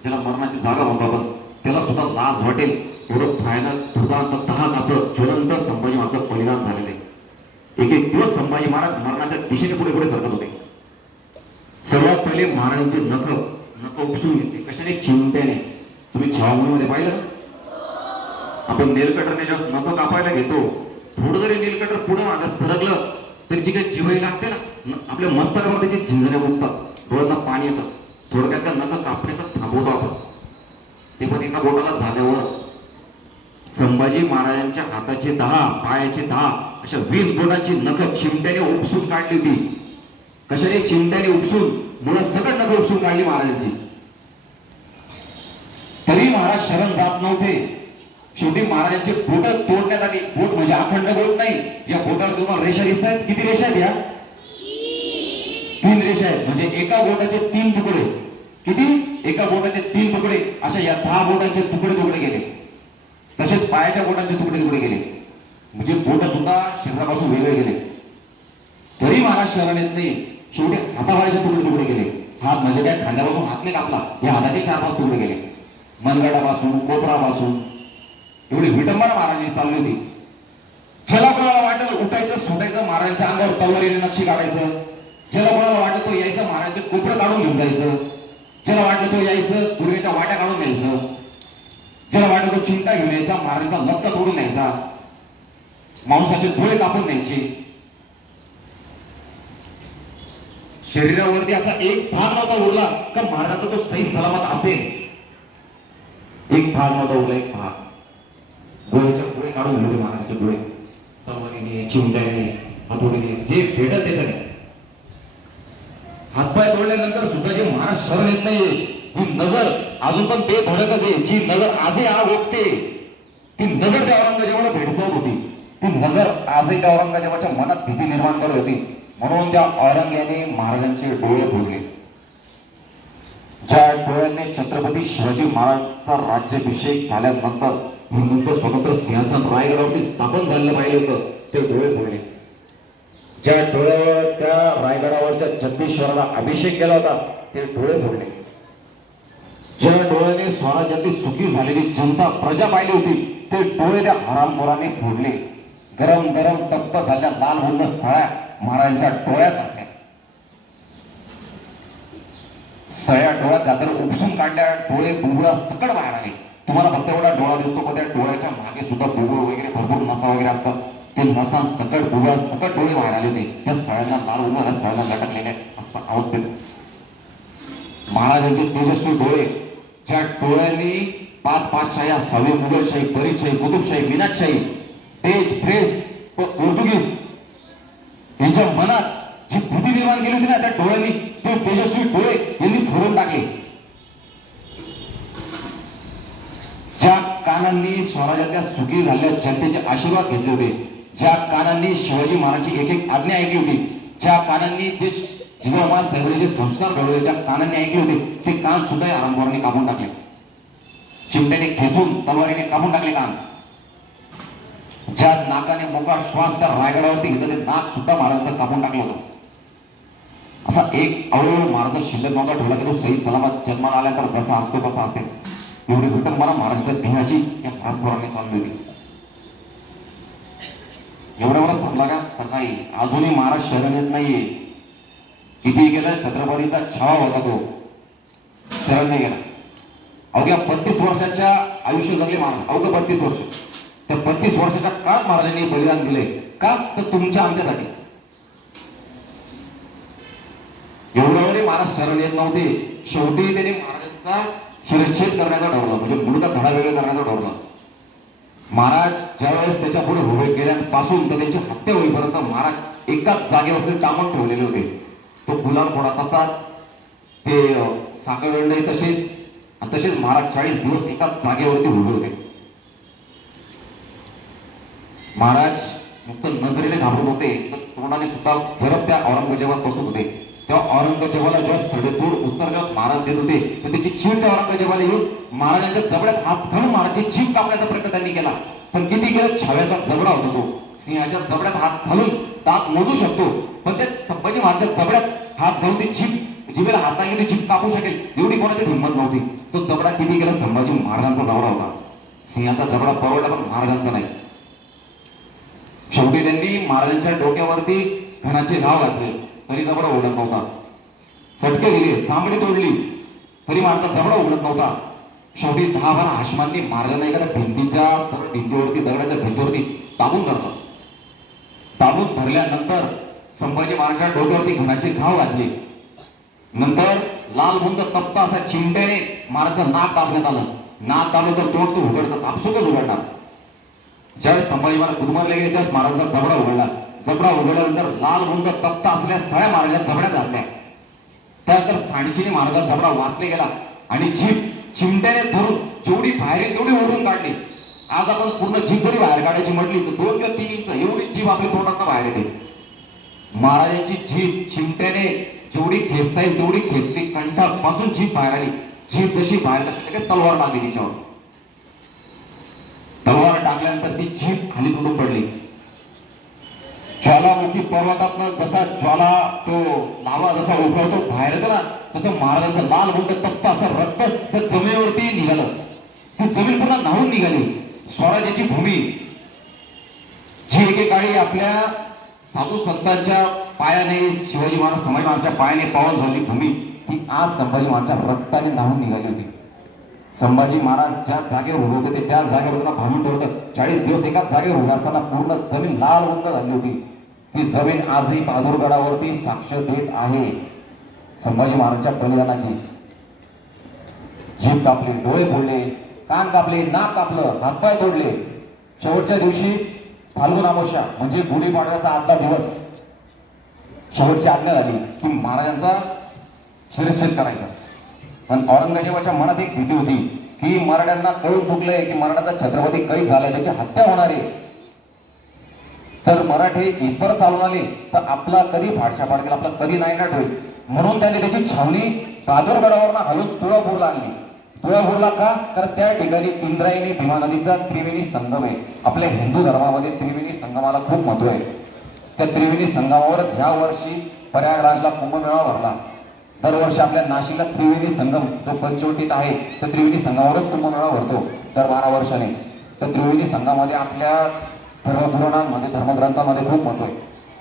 ज्याला मरणाची जागा म्हणतो आपण, त्याला सुद्धा लाज वाटेल एवढं भयानक दुर्दांत तहान असं ज्वलंत संभाजी महाराजांचं बलिदान झालेलं आहे. एक दिवस संभाजी महाराज मरणाच्या दिशेने पुढे पुढे सरकत होते. सर्वात पहिले महाराजांचे नख उपसून घेतले. कशाने? चिमट्याने. तुम्ही छावणीमध्ये पाहिलं, आपण नेल कटरने जेव्हा नख कापायला घेतो, थोडं जरी नेल कटर पुढे मागे सरकलं तरी जी काही जिवाई लागते ना, आपल्या मस्तकामध्ये जे झिंजऱ्या उठतात, डोळ्यात पाणी येतं. थोडक्यात त्या नख कापण्याचं थांबवतो आपण. ते पण एका बोटाला झाल्यावर संभाजी महाराजांच्या हाताचे 10, पायाचे 10 अशा 20 बोटांची नख चिमट्याने उपसून काढली होती. कशाने? चिमट्याने उपसून, मुळे सगळं नख उपसून काढली महाराजांची. तरी महाराज शरण जात नव्हते. शेवटी महाराजांची बोट तोडण्यात आली. बोट म्हणजे अखंड बोट नाही. या बोटावर तुम्हाला रेषा दिसत आहेत. किती रेषा आहेत? या 3 रेषा आहेत. म्हणजे एका बोटाचे 3 तुकडे. किती? एका बोटाचे 3 तुकडे. अशा या 10 बोटांचे तुकडे गेले. तसेच पायाच्या बोटांचे तुकडे गेले. म्हणजे बोट सुद्धा शरीरापासून वेगळे गेले. तरी महाराज शरण येत नाही. शेवटी हातापायाचे तुकडे गेले. हात म्हणजे काय? खांद्यापासून हात नाही कापला, या हाताचे 4-5 तुकडे गेले. मनगटापासून, कोपरापासून एवढी विटंबना महाराजांनी चालली होती. ज्याला कोणाला वाटलं उठायचं सुटायचं, महाराजांच्या अंगावर तलवारीने नक्षी काढायचं. ज्याला कोणाला वाटलं तो यायचं, महाराजांचे कोपरे काढून घेऊन जायचं. ज्याला वाटलं तो यायचं, दुर्गेच्या वाट्या काढून द्यायचं. ज्याला वाटलं तो चिंता घेऊन यायचा, महाराजांचा लचका तोडून द्यायचा. मांसाचे डोळे कापून द्यायचे. शरीरावरती असा एक भाग नव्हता उरला का महाराजांचा तो सही सलामत असेल. एक भाग नव्हता उरला. एक भाग डोळ्याचे डोळे काढून घेतले महाराजांचे डोळे. तलवारीने, चिमट्याने, हातोडीने, जे भेटल त्याच्याने. हातपाय तोडल्यानंतर सुद्धा जे महाराज शरण येत नाहीये, ही नजर अजून पण ते धडकच आहे. जी नजर आजही आग ओकते, ती नजर त्या औरंगजेबाला भेडसावत होती. ती नजर आजही त्या औरंगजेबाच्या मनात भीती निर्माण करत होती. म्हणून त्या औरंग्याने महाराजांचे डोळे फोडले. ज्या डोळ्यांनी छत्रपती शिवाजी महाराजांचा राज्याभिषेक झाल्यानंतर हिंदूंचं स्वतंत्र सिंहासन रायगडावरती स्थापन झालं पाहिजे होतं, ते डोळे फोडले. ज्या डोळ्यावर त्या रायगडावरच्या जगदीश्वराला अभिषेक केला होता, ते डोळे फोडले. ज्या डोळ्याने स्वराज्यातली सुखी झालेली जनता प्रजा पाहिली होती, ते डोळे त्या हरामखोरांनी फोडले. गरम गरम तप्त झाल्या लाल बुंद सळ्या महाराजांच्या डोळ्यात घातल्या. सळ्या डोळ्यात घातल्या, उपसून काढल्या. डोळे बुबुळा सकट बाहेर आले. तुम्हाला फक्त एवढा डोळा दिसतो, पण त्या डोळ्याच्या मागे सुद्धा बुबुळ वगैरे भरपूर नसा वगैरे असतात. ते नसां सकट बुबुळा सकट डोळे बाहेर आले होते. त्या सळ्यांना लाल उन्हाळ्या सळ्यांना लटकलेल्या असतात अवस्थेत महाराजांचे तेजस्वी डोळे. ज्या डोळ्यांनी 5 पातशाह्या, 6वी मुघलशाही, बरीदशाही, कुतुबशाही, मिनाजशाही, पेज, फ्रेंच, पोर्तुगीज यांच्या मनात जी भीती निर्माण केली होती ना, त्या डोळ्यांनी, ते तेजस्वी डोळे यांनी फोडून टाकले. ज्या कानांनी स्वराज्यातल्या सुखी झालेल्या जनतेचे आशीर्वाद घेतले होते, ज्या कानांनी शिवाजी महाराजांची एक एक आज्ञा ऐकली होती, ज्या कानांनी जे जिजामाँ साहेबांचे संस्कार घडवले, ज्या कानांनी ऐकले होते, ते कान सुद्धा या हरामखोरांनी कापून टाकले. चिमट्याने खेचून, तलवारीने कापून टाकले कान. ज्या नाकाने मोकळा श्वास त्या रायगडावरती घेतला, ते नाक सुद्धा महाराजांचं कापून टाकलं होतं. असा एक अवयव महाराज शिल्लक नव्हता ठेवला की तो सही सलामत जन्माला आल्यानंतर जसा असतो तसा असेल. एवढी विटंबना महाराजांच्या देहाची या हरामखोरांनी चालली होती. एवढ्यावरच थांबला का? तर नाही, अजूनही महाराज शरण येत नाहीये. किती गेला छत्रपतीचा छावा होता तो शरण नाही गेला. अवघ्या 32 वर्षाच्या आयुष्य जगले महाराज, अवघ्या 32 वर्ष. त्या 32 वर्षाच्या काळात महाराजांनी बलिदान दिले. का तर तुमच्या आमच्यासाठी. एवढं वरी महाराज शरण येत नव्हते. शेवटी त्यांनी महाराजांचा शिरच्छेद करण्याचा ठरवलं, म्हणजे मुलगा धडा वेगळा करण्याचा ठरवलं. महाराज ज्यावेळेस त्याच्या पुढे उभे गेल्यापासून तर त्यांची हत्या होईपर्यंत महाराज एकाच जागेवरती टांबून ठेवलेले होते. तो गुलाल फोडा तसाच, ते साखळदंड तसेच, तसेच महाराज 40 दिवस एकाच जागेवरती उभे होते. महाराज नुसतं नजरेने घाबरत होते, तर तोंडाने सुद्धा परत त्या औरंगजेबात बसत होते. तेव्हा औरंगजेबाला जेव्हा सडेतोड उत्तर जेव्हा महाराज देत होते, तर त्याची जीभ त्या औरंगजेबाला येऊन महाराजांच्या जबड्यात हात घालून महाराजची जीभ कापण्याचा प्रयत्न त्यांनी केला. पण किती केलं, छाव्याचा जबडा होता तो. सिंहाच्या जबड्यात हात घालून दात मोजू शकतो, पण ते संभाजी महाराजांच्या जबड्यात हात घालून ती जिभेला हात लागली जीभ कापू शकेल एवढी कोणाची हिंमत नव्हती. तो जबडा किती केला, संभाजी महाराजांचा जबडा होता. सिंहाचा जबडा परवडला, पण महाराजांचा नाही. शेवटी त्यांनी महाराजांच्या डोक्यावरती घणाचे घाव घातले, तरी जबडा उघडत नव्हता. चटके दिले, चांबडी तोडली, तरी महाराजांचा जबडा उघडत नव्हता. शेवटी 10-12 हाशमांनी महाराजांना एखाद्या भिंतीच्या सरळ भिंतीवरती, दगडाच्या भिंतीवरती ताबून धरलं. ताबून धरल्यानंतर संभाजी महाराजांच्या डोक्यावरती घणाचे घाव घातले. नंतर लाल बुंद तप्त असा चिमट्याने महाराजांचं नाक दाबण्यात आलं. नाक दाबलं तर तोंड तो उघडतं, आपसुकच उघडणार. ज्यावेळेस संभाजी महाराज गुदमरले गेले त्यावेळेस महाराजांचा जबडा उघडला. जबडा उघडल्यानंतर लाल बुंद तप्त असलेल्या सगळ्या महाराजांच्या जबड्यात घातल्या. त्यानंतर सांडशीने महाराजांचा जबडा वाचले गेला आणि जीभ चिमट्याने धरून जेवढी बाहेर येईल तेवढी ओढून काढली. आज आपण पूर्ण जीभ जरी बाहेर काढायची म्हटली तर 2 किंवा 3 इंच एवढी जीभ आपल्या तोंडातून बाहेर येते. महाराजांची जीभ चिमट्याने जेवढी खेचता येईल तेवढी खेचली, कंठापासून जीभ बाहेर आली. जीभ जशी बाहेर तशी लगेच तलवार टाकली तिच्यावर. तलवार टाकल्यानंतर ती जीभ खाली तुटून पडली. ज्वालामुखी पर्वतातनं जसा ज्वाला तो लावा जसा उफळतो बाहेर येतो ना, तसं महाराजांचं लाल बुंद तप्त असं रक्त त्या जमिनीवरती निघालं. ती जमीन पुन्हा न्हावून निघाली. स्वराज्याची भूमी जी एकेकाळी आपल्या साधू संतांच्या पायाने, शिवाजी महाराज संभाजी महाराजांच्या पायाने पावन झालेली भूमी, ही आज संभाजी महाराजांच्या रक्ताने न्हावून निघाली होती. संभाजी महाराज ज्या जागेवर उभे होते ते त्या जागेवर त्यांना भांडून ठेवलं. 40 दिवस एकाच जागेवर उभे असताना पूर्ण जमीन लाल बुंद झाली होती. ती जमीन आजही बहादूरगडावरती साक्ष देत आहे संभाजी महाराजांच्या बलिदानाची. जीभ कापली, डोळे फोडले, कान कापले, नाक कापलं, हातपाय तोडले. शेवटच्या दिवशी फाल्गुन अमावस्या म्हणजे गुढीपाडव्याचा आजचा दिवस, शेवटची आज्ञा झाली की महाराजांचा शिरच्छेद करायचा. पण औरंगजेबाच्या मनात एक भीती होती की मराठ्यांना कळून चुकलंय की मराठाचा छत्रपती कैद झालाय, त्याची हत्या होणार आहे. जर मराठे इथपर चालून आले तर आपला कधी फाडशा पाडतील, आपला कधी नायनाट होईल. म्हणून त्यांनी त्याची छावणी बहादूरगडावरून हलून तुळापूरला आणली. तुळापूरला का, तर त्या ठिकाणी इंद्रायणी भीमा नदीचा त्रिवेणी संगम आहे. आपल्या हिंदू धर्मामध्ये त्रिवेणी संगमाला खूप महत्व आहे. त्या त्रिवेणी संगमावरच ह्या वर्षी प्रयागराजला कुंभमेळा भरला. दरवर्षी आपल्या नाशिकला त्रिवेणी संगम जो पंचवटीत आहे तर त्रिवेणी संगमावरच कुंभमेळा भरतो दर 12 वर्षाने. तर त्रिवेणी संगमामध्ये आपल्या धर्मपुराणांमध्ये, धर्मग्रंथामध्ये खूप महत्व आहे.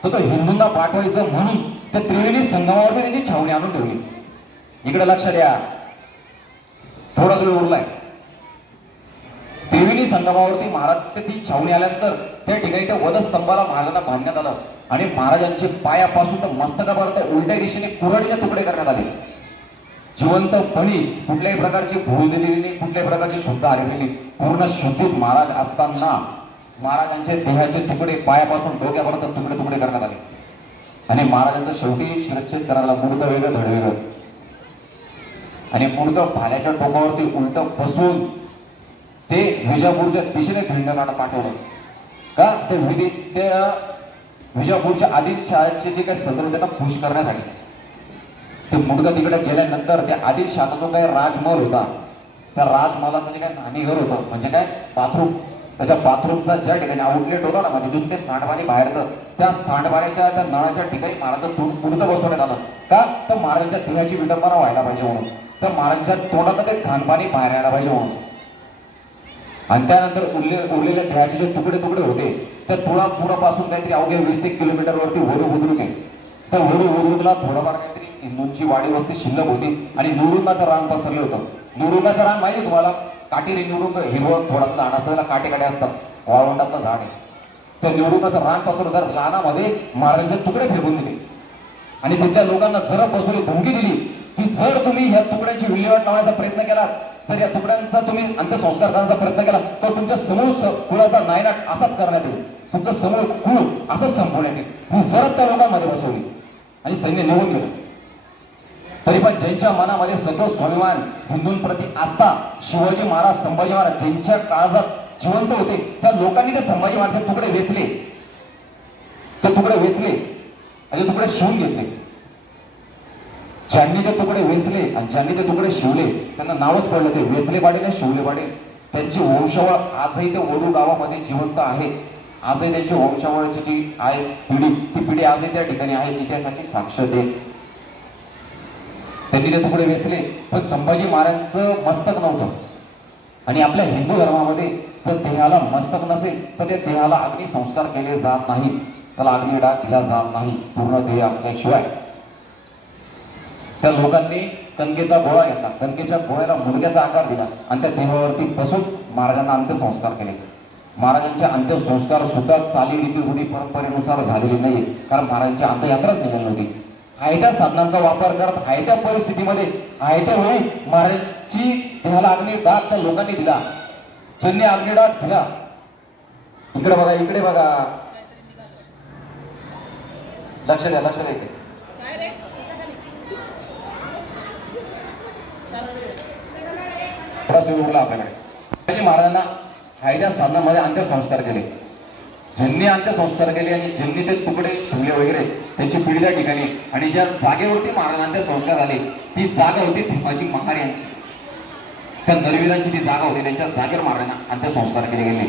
तर तो हिंदूंना पाठवायचं म्हणून त्या त्रिवेणी संगमावरती त्याची छावणी आणून ठेवली. इकडे लक्ष द्या, थोडा वेळ उरलाय. त्रिवेणी संगमावरती महाराज ती छावणी आल्यानंतर त्या ठिकाणी त्या वधस्तंभाला महाराजांना बांधण्यात आलं आणि महाराजांचे पायापासून तर मस्तकापर्यंत उलट्या दिशेने कुऱ्हाडीने तुकडे करण्यात आले. जिवंतपणीच कुठल्याही प्रकारची भूल दिलेली नाही, कुठल्याही प्रकारची शुद्ध आलेली नाही. पूर्ण शुद्धीत महाराज असताना महाराजांचे देहाचे तुकडे पायापासून डोक्यापर्यंत तुकडे तुकडे करण्यात आले आणि महाराजांचं शेवटी शिरच्छेद करायला मुंडकं वेगळं धड वेगळं आणि मुंडकं भाल्याच्या टोकावरती उलट बसून ते विजापूरच्या दिशेने धिंडकाला पाठवलं. का, ते विजापूरच्या आदिलशहाचे जे काही सदर होते ना खुश करण्यासाठी. ते मुंडकं तिकडे गेल्यानंतर त्या आदिलशहाचा जो काही राजमहल होता, त्या राजमहालाचं जे काही न्हाणीघर होतं म्हणजे काय बाथरूम, त्याच्या बाथरूमचा ज्या ठिकाणी आउटलेट होता ना, म्हणजे जिथून ते सांडपाणी बाहेर येतं, त्या सांडपाण्याच्या त्या नळाच्या ठिकाणी महाराजांचं मुंडकं बसवण्यात आलं. का, तर महाराजांच्या देहाची विडंबना व्हायला पाहिजे म्हणून, तर महाराजांच्या तोंडात ते घाणपाणी बाहेर यायला पाहिजे म्हणून. आणि त्यानंतर उरलेल्या देहाचे जे तुकडे तुकडे होते त्या तुळापुरापासून काहीतरी अवघ्या 20 किलोमीटरवरती वडू बुद्रुक आहे. तर वडूला थोडंफार काहीतरी हिंदूंची वाडी वस्ती शिल्लक होती आणि निवडुंगाचं रान पसरलं होतं. निवडुंगाचं रान माहिती तुम्हाला, काटेरी निवडुंग, हिरवं थोडासा झाड असतं, त्याला काटे असतात, वाळवंटातलं झाड आहे. तर निवडुंगाचं रान पसरलं तर रानामध्ये महाराजांचे तुकडे फेकून दिले आणि तिथल्या लोकांना जर बसवली, धमकी दिली की जर तुम्ही ह्या तुकड्यांची विल्हेवाट लावण्याचा प्रयत्न केला, जर या तुकड्यांचा तुम्ही अंत्यसंस्कार करण्याचा प्रयत्न केला तर तुमच्या समूळ कुळाचा नायनाट असाच करण्यात येईल, तुमचं समूळ कुळ असंच संपवण्यात येईल. ही जरब त्या लोकांमध्ये बसवली आणि सैन्य निघून गेलं. तरी पण ज्यांच्या मनामध्ये सतत स्वाभिमान, हिंदूंप्रती आस्था, शिवाजी महाराज, संभाजी महाराज ज्यांच्या काळात जिवंत होते त्या लोकांनी ते संभाजी महाराज तुकडे वेचले, ते तुकडे वेचले आणि तुकडे शिवून घेतले. ज्यांनी ते तुकडे वेचले आणि ज्यांनी ते तुकडे शिवले त्यांना नावच पडलं ते वेचले पाटील आणि शिवले पाटील. त्यांची वंशावळ आजही ते वडू गावामध्ये जिवंत आहे. आजही त्यांची वंशावळची जी आहे पिढी, ती पिढी आजही त्या ठिकाणी आहे, इतिहासाची साक्ष देत. त्यांनी ते तुकडे वेचले पण संभाजी महाराजांचं मस्तक नव्हतं. आणि आपल्या हिंदू धर्मामध्ये जर देहाला मस्तक नसेल तर त्या देहाला अग्निसंस्कार केले जात नाही, त्याला अग्निडाग दिला जात नाही पूर्ण देह असल्याशिवाय. त्या लोकांनी कणकेचा गोळा घेतला, कणकेच्या गोळ्याला मुलग्याचा आकार दिला आणि त्या देहावरती बसून महाराजांना अंत्यसंस्कार केले. महाराजांचे अंत्यसंस्कार सुद्धा चालीरीती रूढी परंपरेनुसार झालेले नाही, कारण महाराजांची अंत्ययात्राच निघाली नव्हती. आयत्या साधनांचा वापर करत आयत्या परिस्थितीमध्ये आयत्या वेळी महाराजांची देहाला अग्निडाग त्या लोकांनी दिला. ज्यांनी अग्निडाग दिला, इकडे बघा, इकडे बघा, लक्ष द्या, लक्ष द्या. आपल्याकडे महाराजांना हायद्या साधनामध्ये अंत्यसंस्कार केले. ज्यांनी अंत्यसंस्कार केले आणि ज्यांनी ते तुकडे ठेवले वगैरे त्यांची पिढी त्या ठिकाणी, आणि ज्या जागेवरती महाराजांना अंत्यसंस्कार झाले ती जागा होती भीमाजी महार यांची. त्या नरवीरांची ती जागा होती, त्यांच्या जागेवर महाराजांना अंत्यसंस्कार केले गेले.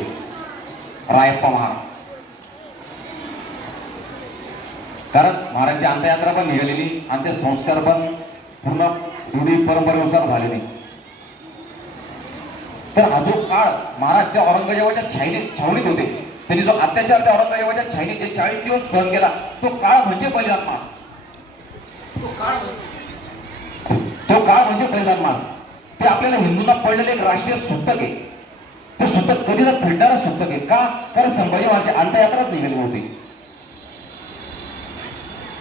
रायप्पा महार, कारण महाराजांची अंत्ययात्रा पण निघालेली, अंत्यसंस्कार पण पूर्ण रूढी परंपरेनुसार झालेली. तर हा जो काळ महाराज त्या औरंगजेबाच्या छावणीत होते, त्यांनी जो अत्याचार त्या औरंगजेबाच्या छावणीत जे 40 दिवस सहन केला, तो काळ म्हणजे बलिदान मास. तो काळ म्हणजे बलिदान मास. ते आपल्याला हिंदूंना पडलेलं एक राष्ट्रीय सुतक आहे. ते सुतक कधी ना फिरणारं सुतक आहे. का? कारण संभाजी महाराजांची अंत्ययात्राच निघाली होती.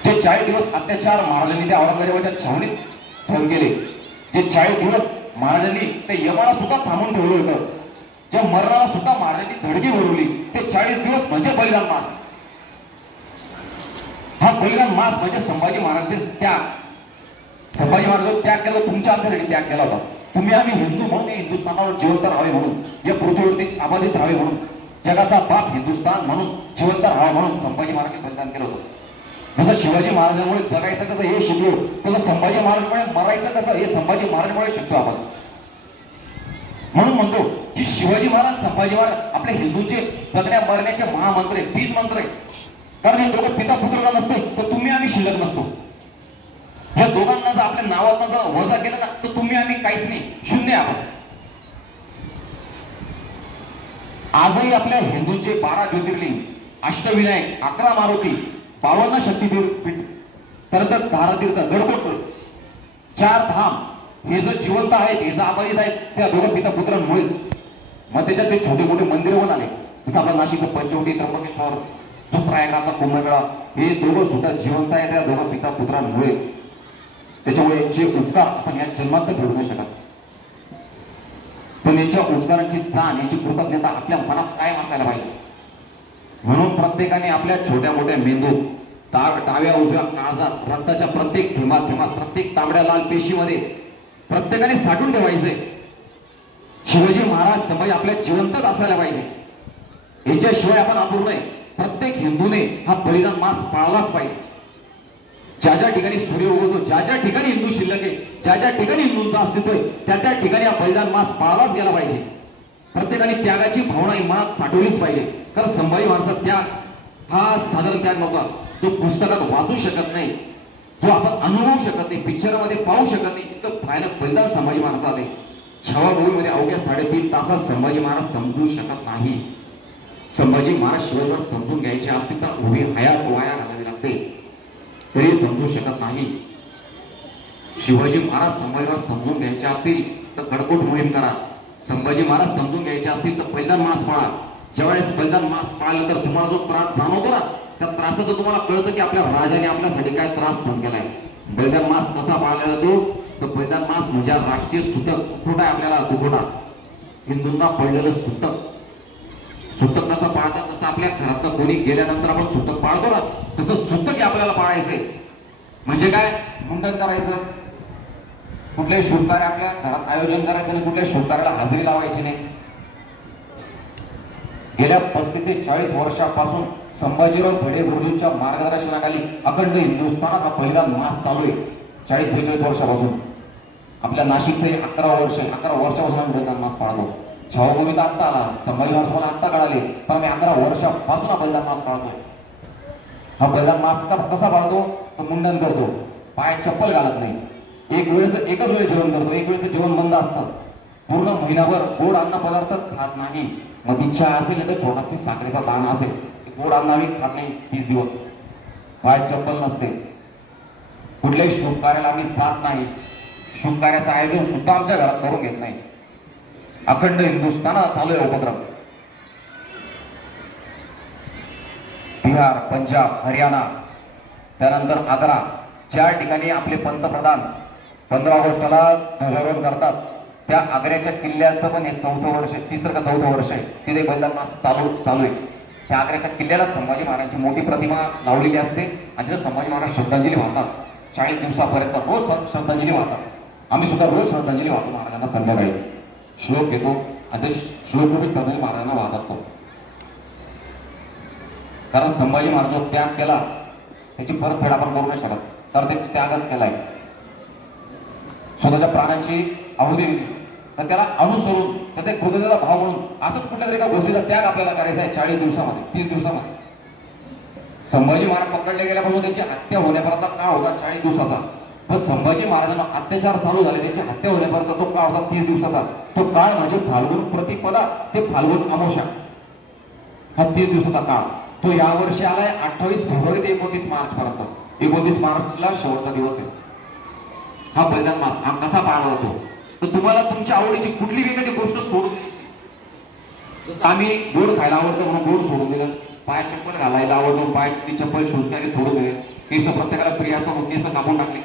जे 40 दिवस अत्याचार महाराजांनी त्या औरंगजेबाच्या छावणीत सहन केले, जे 40 दिवस महाराजांनी ते यमाला सुद्धा थांबून ठेवलं होतं, ज्या मरणाला सुद्धा महाराजांनी धडकी भरवली, ते 40 दिवस म्हणजे बलिदान मास. हा बलिदान मास म्हणजे संभाजी महाराजांचे त्याग. संभाजी महाराज त्याग केला, तुमच्या आमच्यासाठी त्याग केला होता. तुम्ही आम्ही हिंदू म्हणून हिंदुस्थानावर जिवंत राहावे म्हणून, या पृथ्वीवरती अबाधित राहावे म्हणून, जगाचा बाप हिंदुस्थान म्हणून जिवंत राहावा म्हणून संभाजी महाराजांनी बलिदान केलं होतं. जसं शिवाजी महाराजांमुळे जगायचं कसं हे शिकलो, तसं संभाजी महाराजांमुळे मरायचं कसं हे संभाजी महाराजांमुळे शिकतो आपण. म्हणून म्हणतो की शिवाजी महाराज, संभाजी महाराज आपल्या हिंदूचे जगण्या मरण्याचे महामंत्र आहे, बीज मंत्र आहे. कारण हे दोघं पिता पुत्र नसते तर तुम्ही आम्ही शिल्लक नसतो. या दोघांना जर आपल्या नावात जर वजा केलं ना तर तुम्ही आम्ही काहीच नाही, शून्य आपण. आजही आपल्या हिंदूंचे 12 ज्योतिर्लिंग, अष्टविनायक, 11 मारुती, 52 शक्तीपीठ, तर धारातीर्थ, गडकोट, 4 धाम हे जर जिवंत आहेत, हे जर अबाधित आहेत, त्या दोघं पिता पुत्रांमुळेच. मग त्याच्यात ते छोटे मोठे मंदिर पण आले, जसं आपलं नाशिकचं पंचवटी, त्र्यंबकेश्वर, जो प्रयागराजचा कुंभमेळा, हे दोघं सुद्धा जिवंत आहेत त्या दोघं पिता पुत्रांमुळेच. त्याच्यामुळे यांचे उपकार आपण या जन्मात तर फेडू नाही शकत, पण यांच्या उपकारांची जाण, यांची कृतज्ञता आपल्या मनात कायम असायला पाहिजे. म्हणून प्रत्येकाने आपल्या छोट्या मोठ्या मेंदूत, डाव्या उजव्या काळजात, रक्ताच्या प्रत्येक थेंबात, प्रत्येक तांबड्या लाल पेशीमध्ये प्रत्येकाने साठवून ठेवायचंय शिवाजी महाराज, संभाजी आपल्या जिवंतच असायला पाहिजे. यांच्याशिवाय आपण अपूर्ण आहे. प्रत्येक हिंदूने हा बलिदान मास पाळलाच पाहिजे. ज्या ज्या ठिकाणी सूर्य उगवतो, ज्या ज्या ठिकाणी हिंदू शिल्लक आहे, ज्या ज्या ठिकाणी हिंदूंचं अस्तित्व आहे, त्या त्या ठिकाणी हा बलिदान मास पाळलाच गेला पाहिजे. प्रत्येकाने त्यागाची भावना मनात साठवलीच पाहिजे. कारण संभाजी महाराजांचा त्याग हा साधारण त्याग नव्हता, जो पुस्तकात वाचू शकत नाही, जो आपण अनुभवू शकत नाही, पिक्चरमध्ये पाहू शकत नाही. इतकं भयानक बलिदान संभाजी महाराज आले. छावागोळीमध्ये अवघ्या 3.5 तासात संभाजी महाराज समजू शकत नाही. संभाजी महाराज शिवाजीवर समजून घ्यायचे असतील तर उभी हयात वाया घालावी लागते. तरी समजू शकत नाही. शिवाजी महाराज संभाजीवर समजून घ्यायचे असतील तर कडकोट मोहीम करा. संभाजी महाराज समजून घ्यायचे असतील तर बलिदान मास पाळा. ज्यावेळेस बलिदान मास पाळलं तर तुम्हाला जो त्रास जाणवतो ना, त्या त्रासाचं तुम्हाला कळतं की आपल्या राजाने आपल्यासाठी काय त्रास सहन केलाय. बलिदान मास कसा पाळला जातो तर बलिदान मास म्हणजे राष्ट्रीय सुतक. कुठं आहे आपल्याला दुखोटा, हिंदूंना पडलेलं सुतक. सुतक कसं पाळतात तसं आपल्या घरातलं कोणी गेल्यानंतर आपण सुतक पाळतो ना, तसं सुतक आपल्याला पाळायचंय. म्हणजे काय, मुंडन करायचं, कुठल्याही शुभ कार्य आपल्या घरात आयोजन करायचं नाही, कुठल्याही शुभ कार्याला हजेरी लावायची नाही. गेल्या 35 ते 40 वर्षापासून संभाजीराव भिडे गुरुजींच्या मार्गदर्शनाखाली अखंड हिंदुस्थानात हा बलिदान मास चालू आहे. 40-45 वर्षापासून. आपल्या नाशिकचं 11 वर्षापासून आम्ही बलिदान मास पाळतो. छावाभूमी तर आत्ता आला, संभाजी महाराज तुम्हाला आत्ता कळाले, पण आम्ही 11 वर्षापासून हा बलिदान मास पाळतो. हा बलिदान मास कसा पाळतो तर मुंडन करतो, पायात चप्पल घालत नाही, एकच वेळ जेवण करतो, एक वेळचं जेवण बंद असतं, पूर्ण महिनाभर गोड अन्न पदार्थ खात नाही. मग इच्छा असेल तर छोटाशी साखरेचा दाणा असेल, गोड अन्न आम्ही खात नाही 30 दिवस. पायात चप्पल नसते. कुठल्याही शुभ कार्याला आम्ही जात नाही. शुभ कार्याचं आयोजन सुद्धा आमच्या घरात करून घेत नाही. अखंड हिंदुस्थानात चालू आहे उपक्रम. बिहार, पंजाब, हरियाणा, त्यानंतर आग्रा, ज्या ठिकाणी आपले पंतप्रधान 15 ऑगस्टला ध्वजारोहण करतात, त्या आग्र्याच्या किल्ल्याचं पण हे 4थं वर्ष, 3रं का 4थं वर्ष आहे. तिथे बलिदान मास चालू आहे. त्या आग्र्याच्या किल्ल्याला संभाजी महाराजांची मोठी प्रतिमा लावलेली असते आणि तिथे संभाजी महाराज श्रद्धांजली वाहतात. 40 दिवसापर्यंत रोज श्रद्धांजली वाहतात. आम्ही सुद्धा रोज श्रद्धांजली वाहतो महाराजांना. संध्याकाळी श्लोक घेतो आणि ते श्लोक श्रद्धांजली महाराजांना वाहत असतो. कारण संभाजी महाराज त्याग केला त्याची परतफेड आपण करू नाही शकत, तर ते त्यागच केलाय. स्वतःच्या प्राणांची आहुती दिली, तर त्याला अनुसरून त्याचा कृतज्ञता भाव म्हणून असंच कुठल्या तरी एका गोष्टीचा त्याग आपल्याला करायचा आहे. 40 दिवसामध्ये, 30 दिवसामध्ये. संभाजी महाराज पकडले गेल्यापासून त्यांची हत्या होण्यापर्यंत काळ होता 40 दिवसाचा. पण संभाजी महाराजांना अत्याचार चालू झाले, त्यांची हत्या होण्यापर्यंत तो काळ होता 30 दिवसाचा. तो काळ म्हणजे फाल्गुन प्रतिपदा ते फाल्गुन अमावस्या, हा 30 दिवसाचा काळ. तो यावर्षी आलाय 28 फेब्रुवारी ते 29 मार्च पर्यंत. 29 मार्चला शेवटचा दिवस आहे. हा बलिदान मास हा कसा पाळला जातो तर तुम्हाला तुमच्या आवडीची कुठली एखादी गोष्ट सोडून द्यायची. जसं आम्ही गोड खायला आवडतं म्हणून गोड सोडून दिलं, पाय चप्पल घालायला आवडतो, पाय चप्पल शोषणारी सोडून दिले, केस प्रत्येकाला प्रिय असं केस कापून टाकले.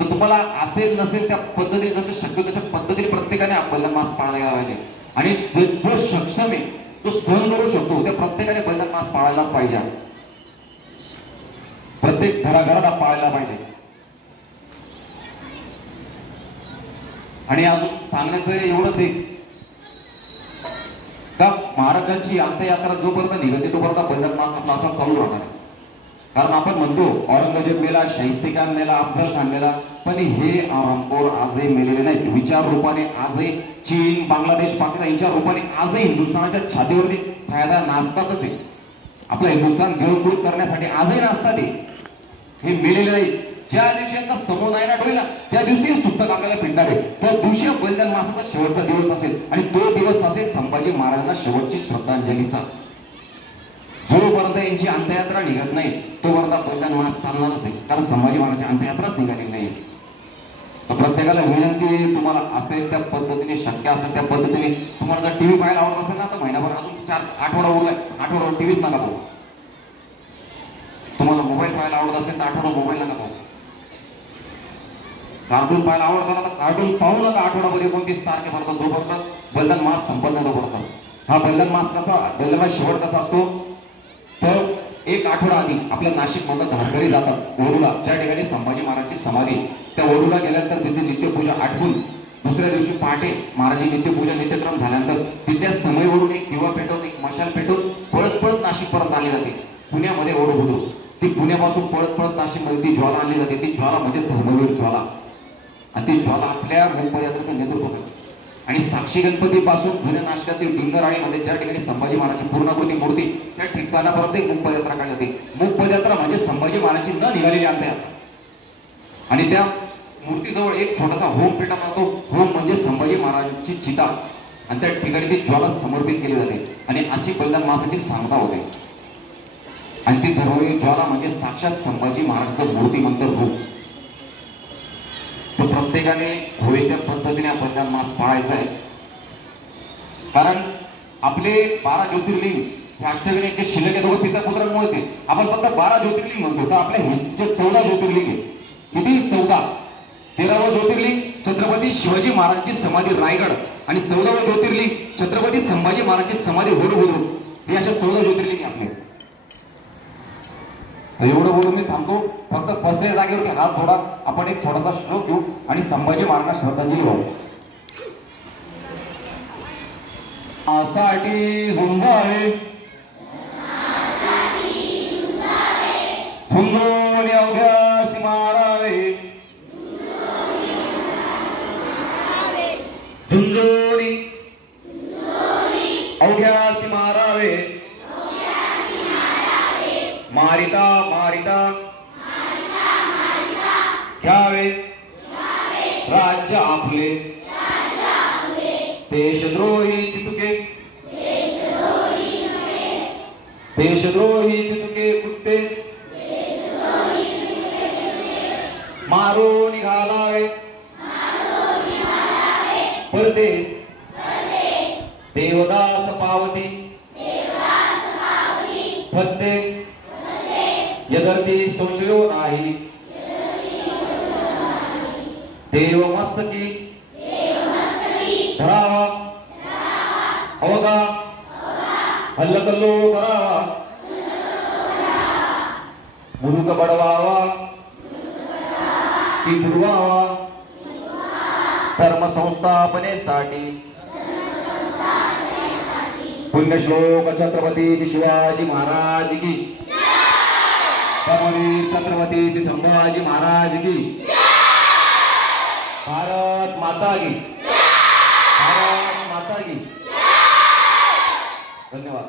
तर तुम्हाला असेल नसेल त्या पद्धतीने जसं शक्य तशा पद्धतीने प्रत्येकाने हा बलिदान मास पाळायला गेला पाहिजे. आणि जो सक्षम आहे, तो सहन करू शकतो, त्या प्रत्येकाने बलिदान मास पाळायलाच पाहिजे. प्रत्येक घराघरात पाळायला पाहिजे. आणि अजून सांगण्याचं एवढंच आहे का महाराजांची अंत्ययात्रा जोपर्यंत निघते तोपर्यंत बलिदान मास आपला असा चालू राहणार. कारण आपण म्हणतो औरंगजेब मेला, शाहिस्तेखान मेला, अफजल खान मेला, पण हे आरामखोर आजही मेलेले नाहीत. विचार रूपाने आजही चीन, बांगलादेश, पाकिस्तान यांच्या रूपाने आजही हिंदुस्थानाच्या छातीवरती फायदा नाचतातच आहे. आपलं हिंदुस्थान गिळंकृत करण्यासाठी आजही नाचतात. हे मेलेले नाही. ज्या दिवशी यांचा समूह नायनाट होईल ना, त्या दिवशी सुतक आपल्याला फिरणार आहे. त्या दिवशी बलिदान मासाचा शेवटचा दिवस असेल आणि तो दिवस असेल संभाजी महाराजांना शेवटची श्रद्धांजलीचा. जोपर्यंत यांची अंत्ययात्रा निघत नाही तोपर्यंत बलिदान मास चालणारच आहे. कारण संभाजी महाराजांची अंत्ययात्राच निघाली नाही. तर प्रत्येकाला विनंती आहे, तुम्हाला असेल त्या पद्धतीने, शक्य असेल त्या पद्धतीने, तुम्हाला जर टीव्ही पाहायला आवडत असेल ना तर महिनाभर अजून 4 आठवडा उरलाय, आठवड्यावर टीव्हीच नका पाहू. तुम्हाला मोबाईल पाहायला आवडत असेल तर आठवडा मोबाईल नका पाहू. कार्टून पाहायला आवडत ना तर कार्टून पाहू नका आठवडाभर 29 तारखेपर्यंत, जोपर्यंत बलिदान मास संपत नाही तोपर्यंत. हा बलिदान मास कसा, बलिदान मास शेवट कसा असतो तर 1 आठवडा आधी आपल्या नाशिक मधून धारकरी जातात वरुला, ज्या ठिकाणी संभाजी महाराजांची समाधी. त्या वरुला गेल्यानंतर तिथे नित्यपूजा आठवून दुसऱ्या दिवशी पहाटे महाराजांची नित्यपूजा नित्यक्रम झाल्यानंतर तिथल्या समयवरून एक दिवा पेटवून, एक मशाल पेटवून पळत पळत नाशिक परत आणली जाते. पुण्यामध्ये ओढ होतो, ती पुण्यापासून पळत पळत नाशिकमध्ये ती ज्वाला आणली जाते. ती ज्वाला म्हणजे धर्मवीर ज्वाला. आणि ती ज्वाला आपल्या मुखपदयात्रेचं नेतृत्व करते. आणि साक्षी गणपतीपासून जुन्या नाशिकातील डिंगराळीमध्ये ज्या ठिकाणी संभाजी महाराजांची पूर्णाकृती मूर्ती, त्या ठिकाणापर्यंत एक मुखपदयात्रा काढली जाते. मुखपदयात्रा म्हणजे संभाजी महाराजांची न निघालेली अंत्ययात्रा. आणि त्या मूर्तीजवळ एक छोटासा होम पेटा जातो. होम म्हणजे संभाजी महाराजांची चिता, आणि त्या ठिकाणी ती ज्वाला समर्पित केली जाते. आणि अशी बलिदान मासाची सांगता होते. आणि ती धरोळी ज्वाला म्हणजे साक्षात संभाजी महाराजांचं मूर्तिमंत रूप. तर प्रत्येकाने होईल त्या पद्धतीने आपण त्या मास पाळायचा आहे. कारण आपले 12 ज्योतिर्लिंग हे अष्टविनायक जे शिल्लक आहे दोघं पिता पुत्रांमुळेच आहे. आपण फक्त 12 ज्योतिर्लिंग म्हणतो, तर आपल्या जे 14 ज्योतिर्लिंग आहे. किती? 14. 13वं ज्योतिर्लिंग छत्रपती शिवाजी महाराजांची समाधी रायगड आणि 14वं ज्योतिर्लिंग छत्रपती संभाजी महाराजांची समाधी हुडहुडू. हे अशा 14 ज्योतिर्लिंग आहे आपले. तर एवढं बोलून मी थांबतो. फक्त बसलेल्या जागेवरती हात जोडा. आपण एक छोटासा श्लोक घेऊ आणि संभाजी महाराजांना श्रद्धांजली वाहू. साठी झुंजावे झुंजोनी अवघ्यासी मारावे झुंजोनी अवघ्यासी मारावे मारिता मारिता घ्यावे राज्य आपले देशद्रोही तितुके देशद्रोही तितुके कुत्ते मारून घालावे परते देवदास पावती फत्ते यदर्ती संशयो नाही देव मस्तकी धरावा होगा हल्लकल्लो करावा मुलूक बडवावा ती बुडवावा धर्म संस्थापनेसाठी पुण्यश्लोक छत्रपती श्री शिवाजी महाराज की धर्मवीर छत्रपती श्री संभाजी महाराज की भारत माता की भारत माता की. धन्यवाद.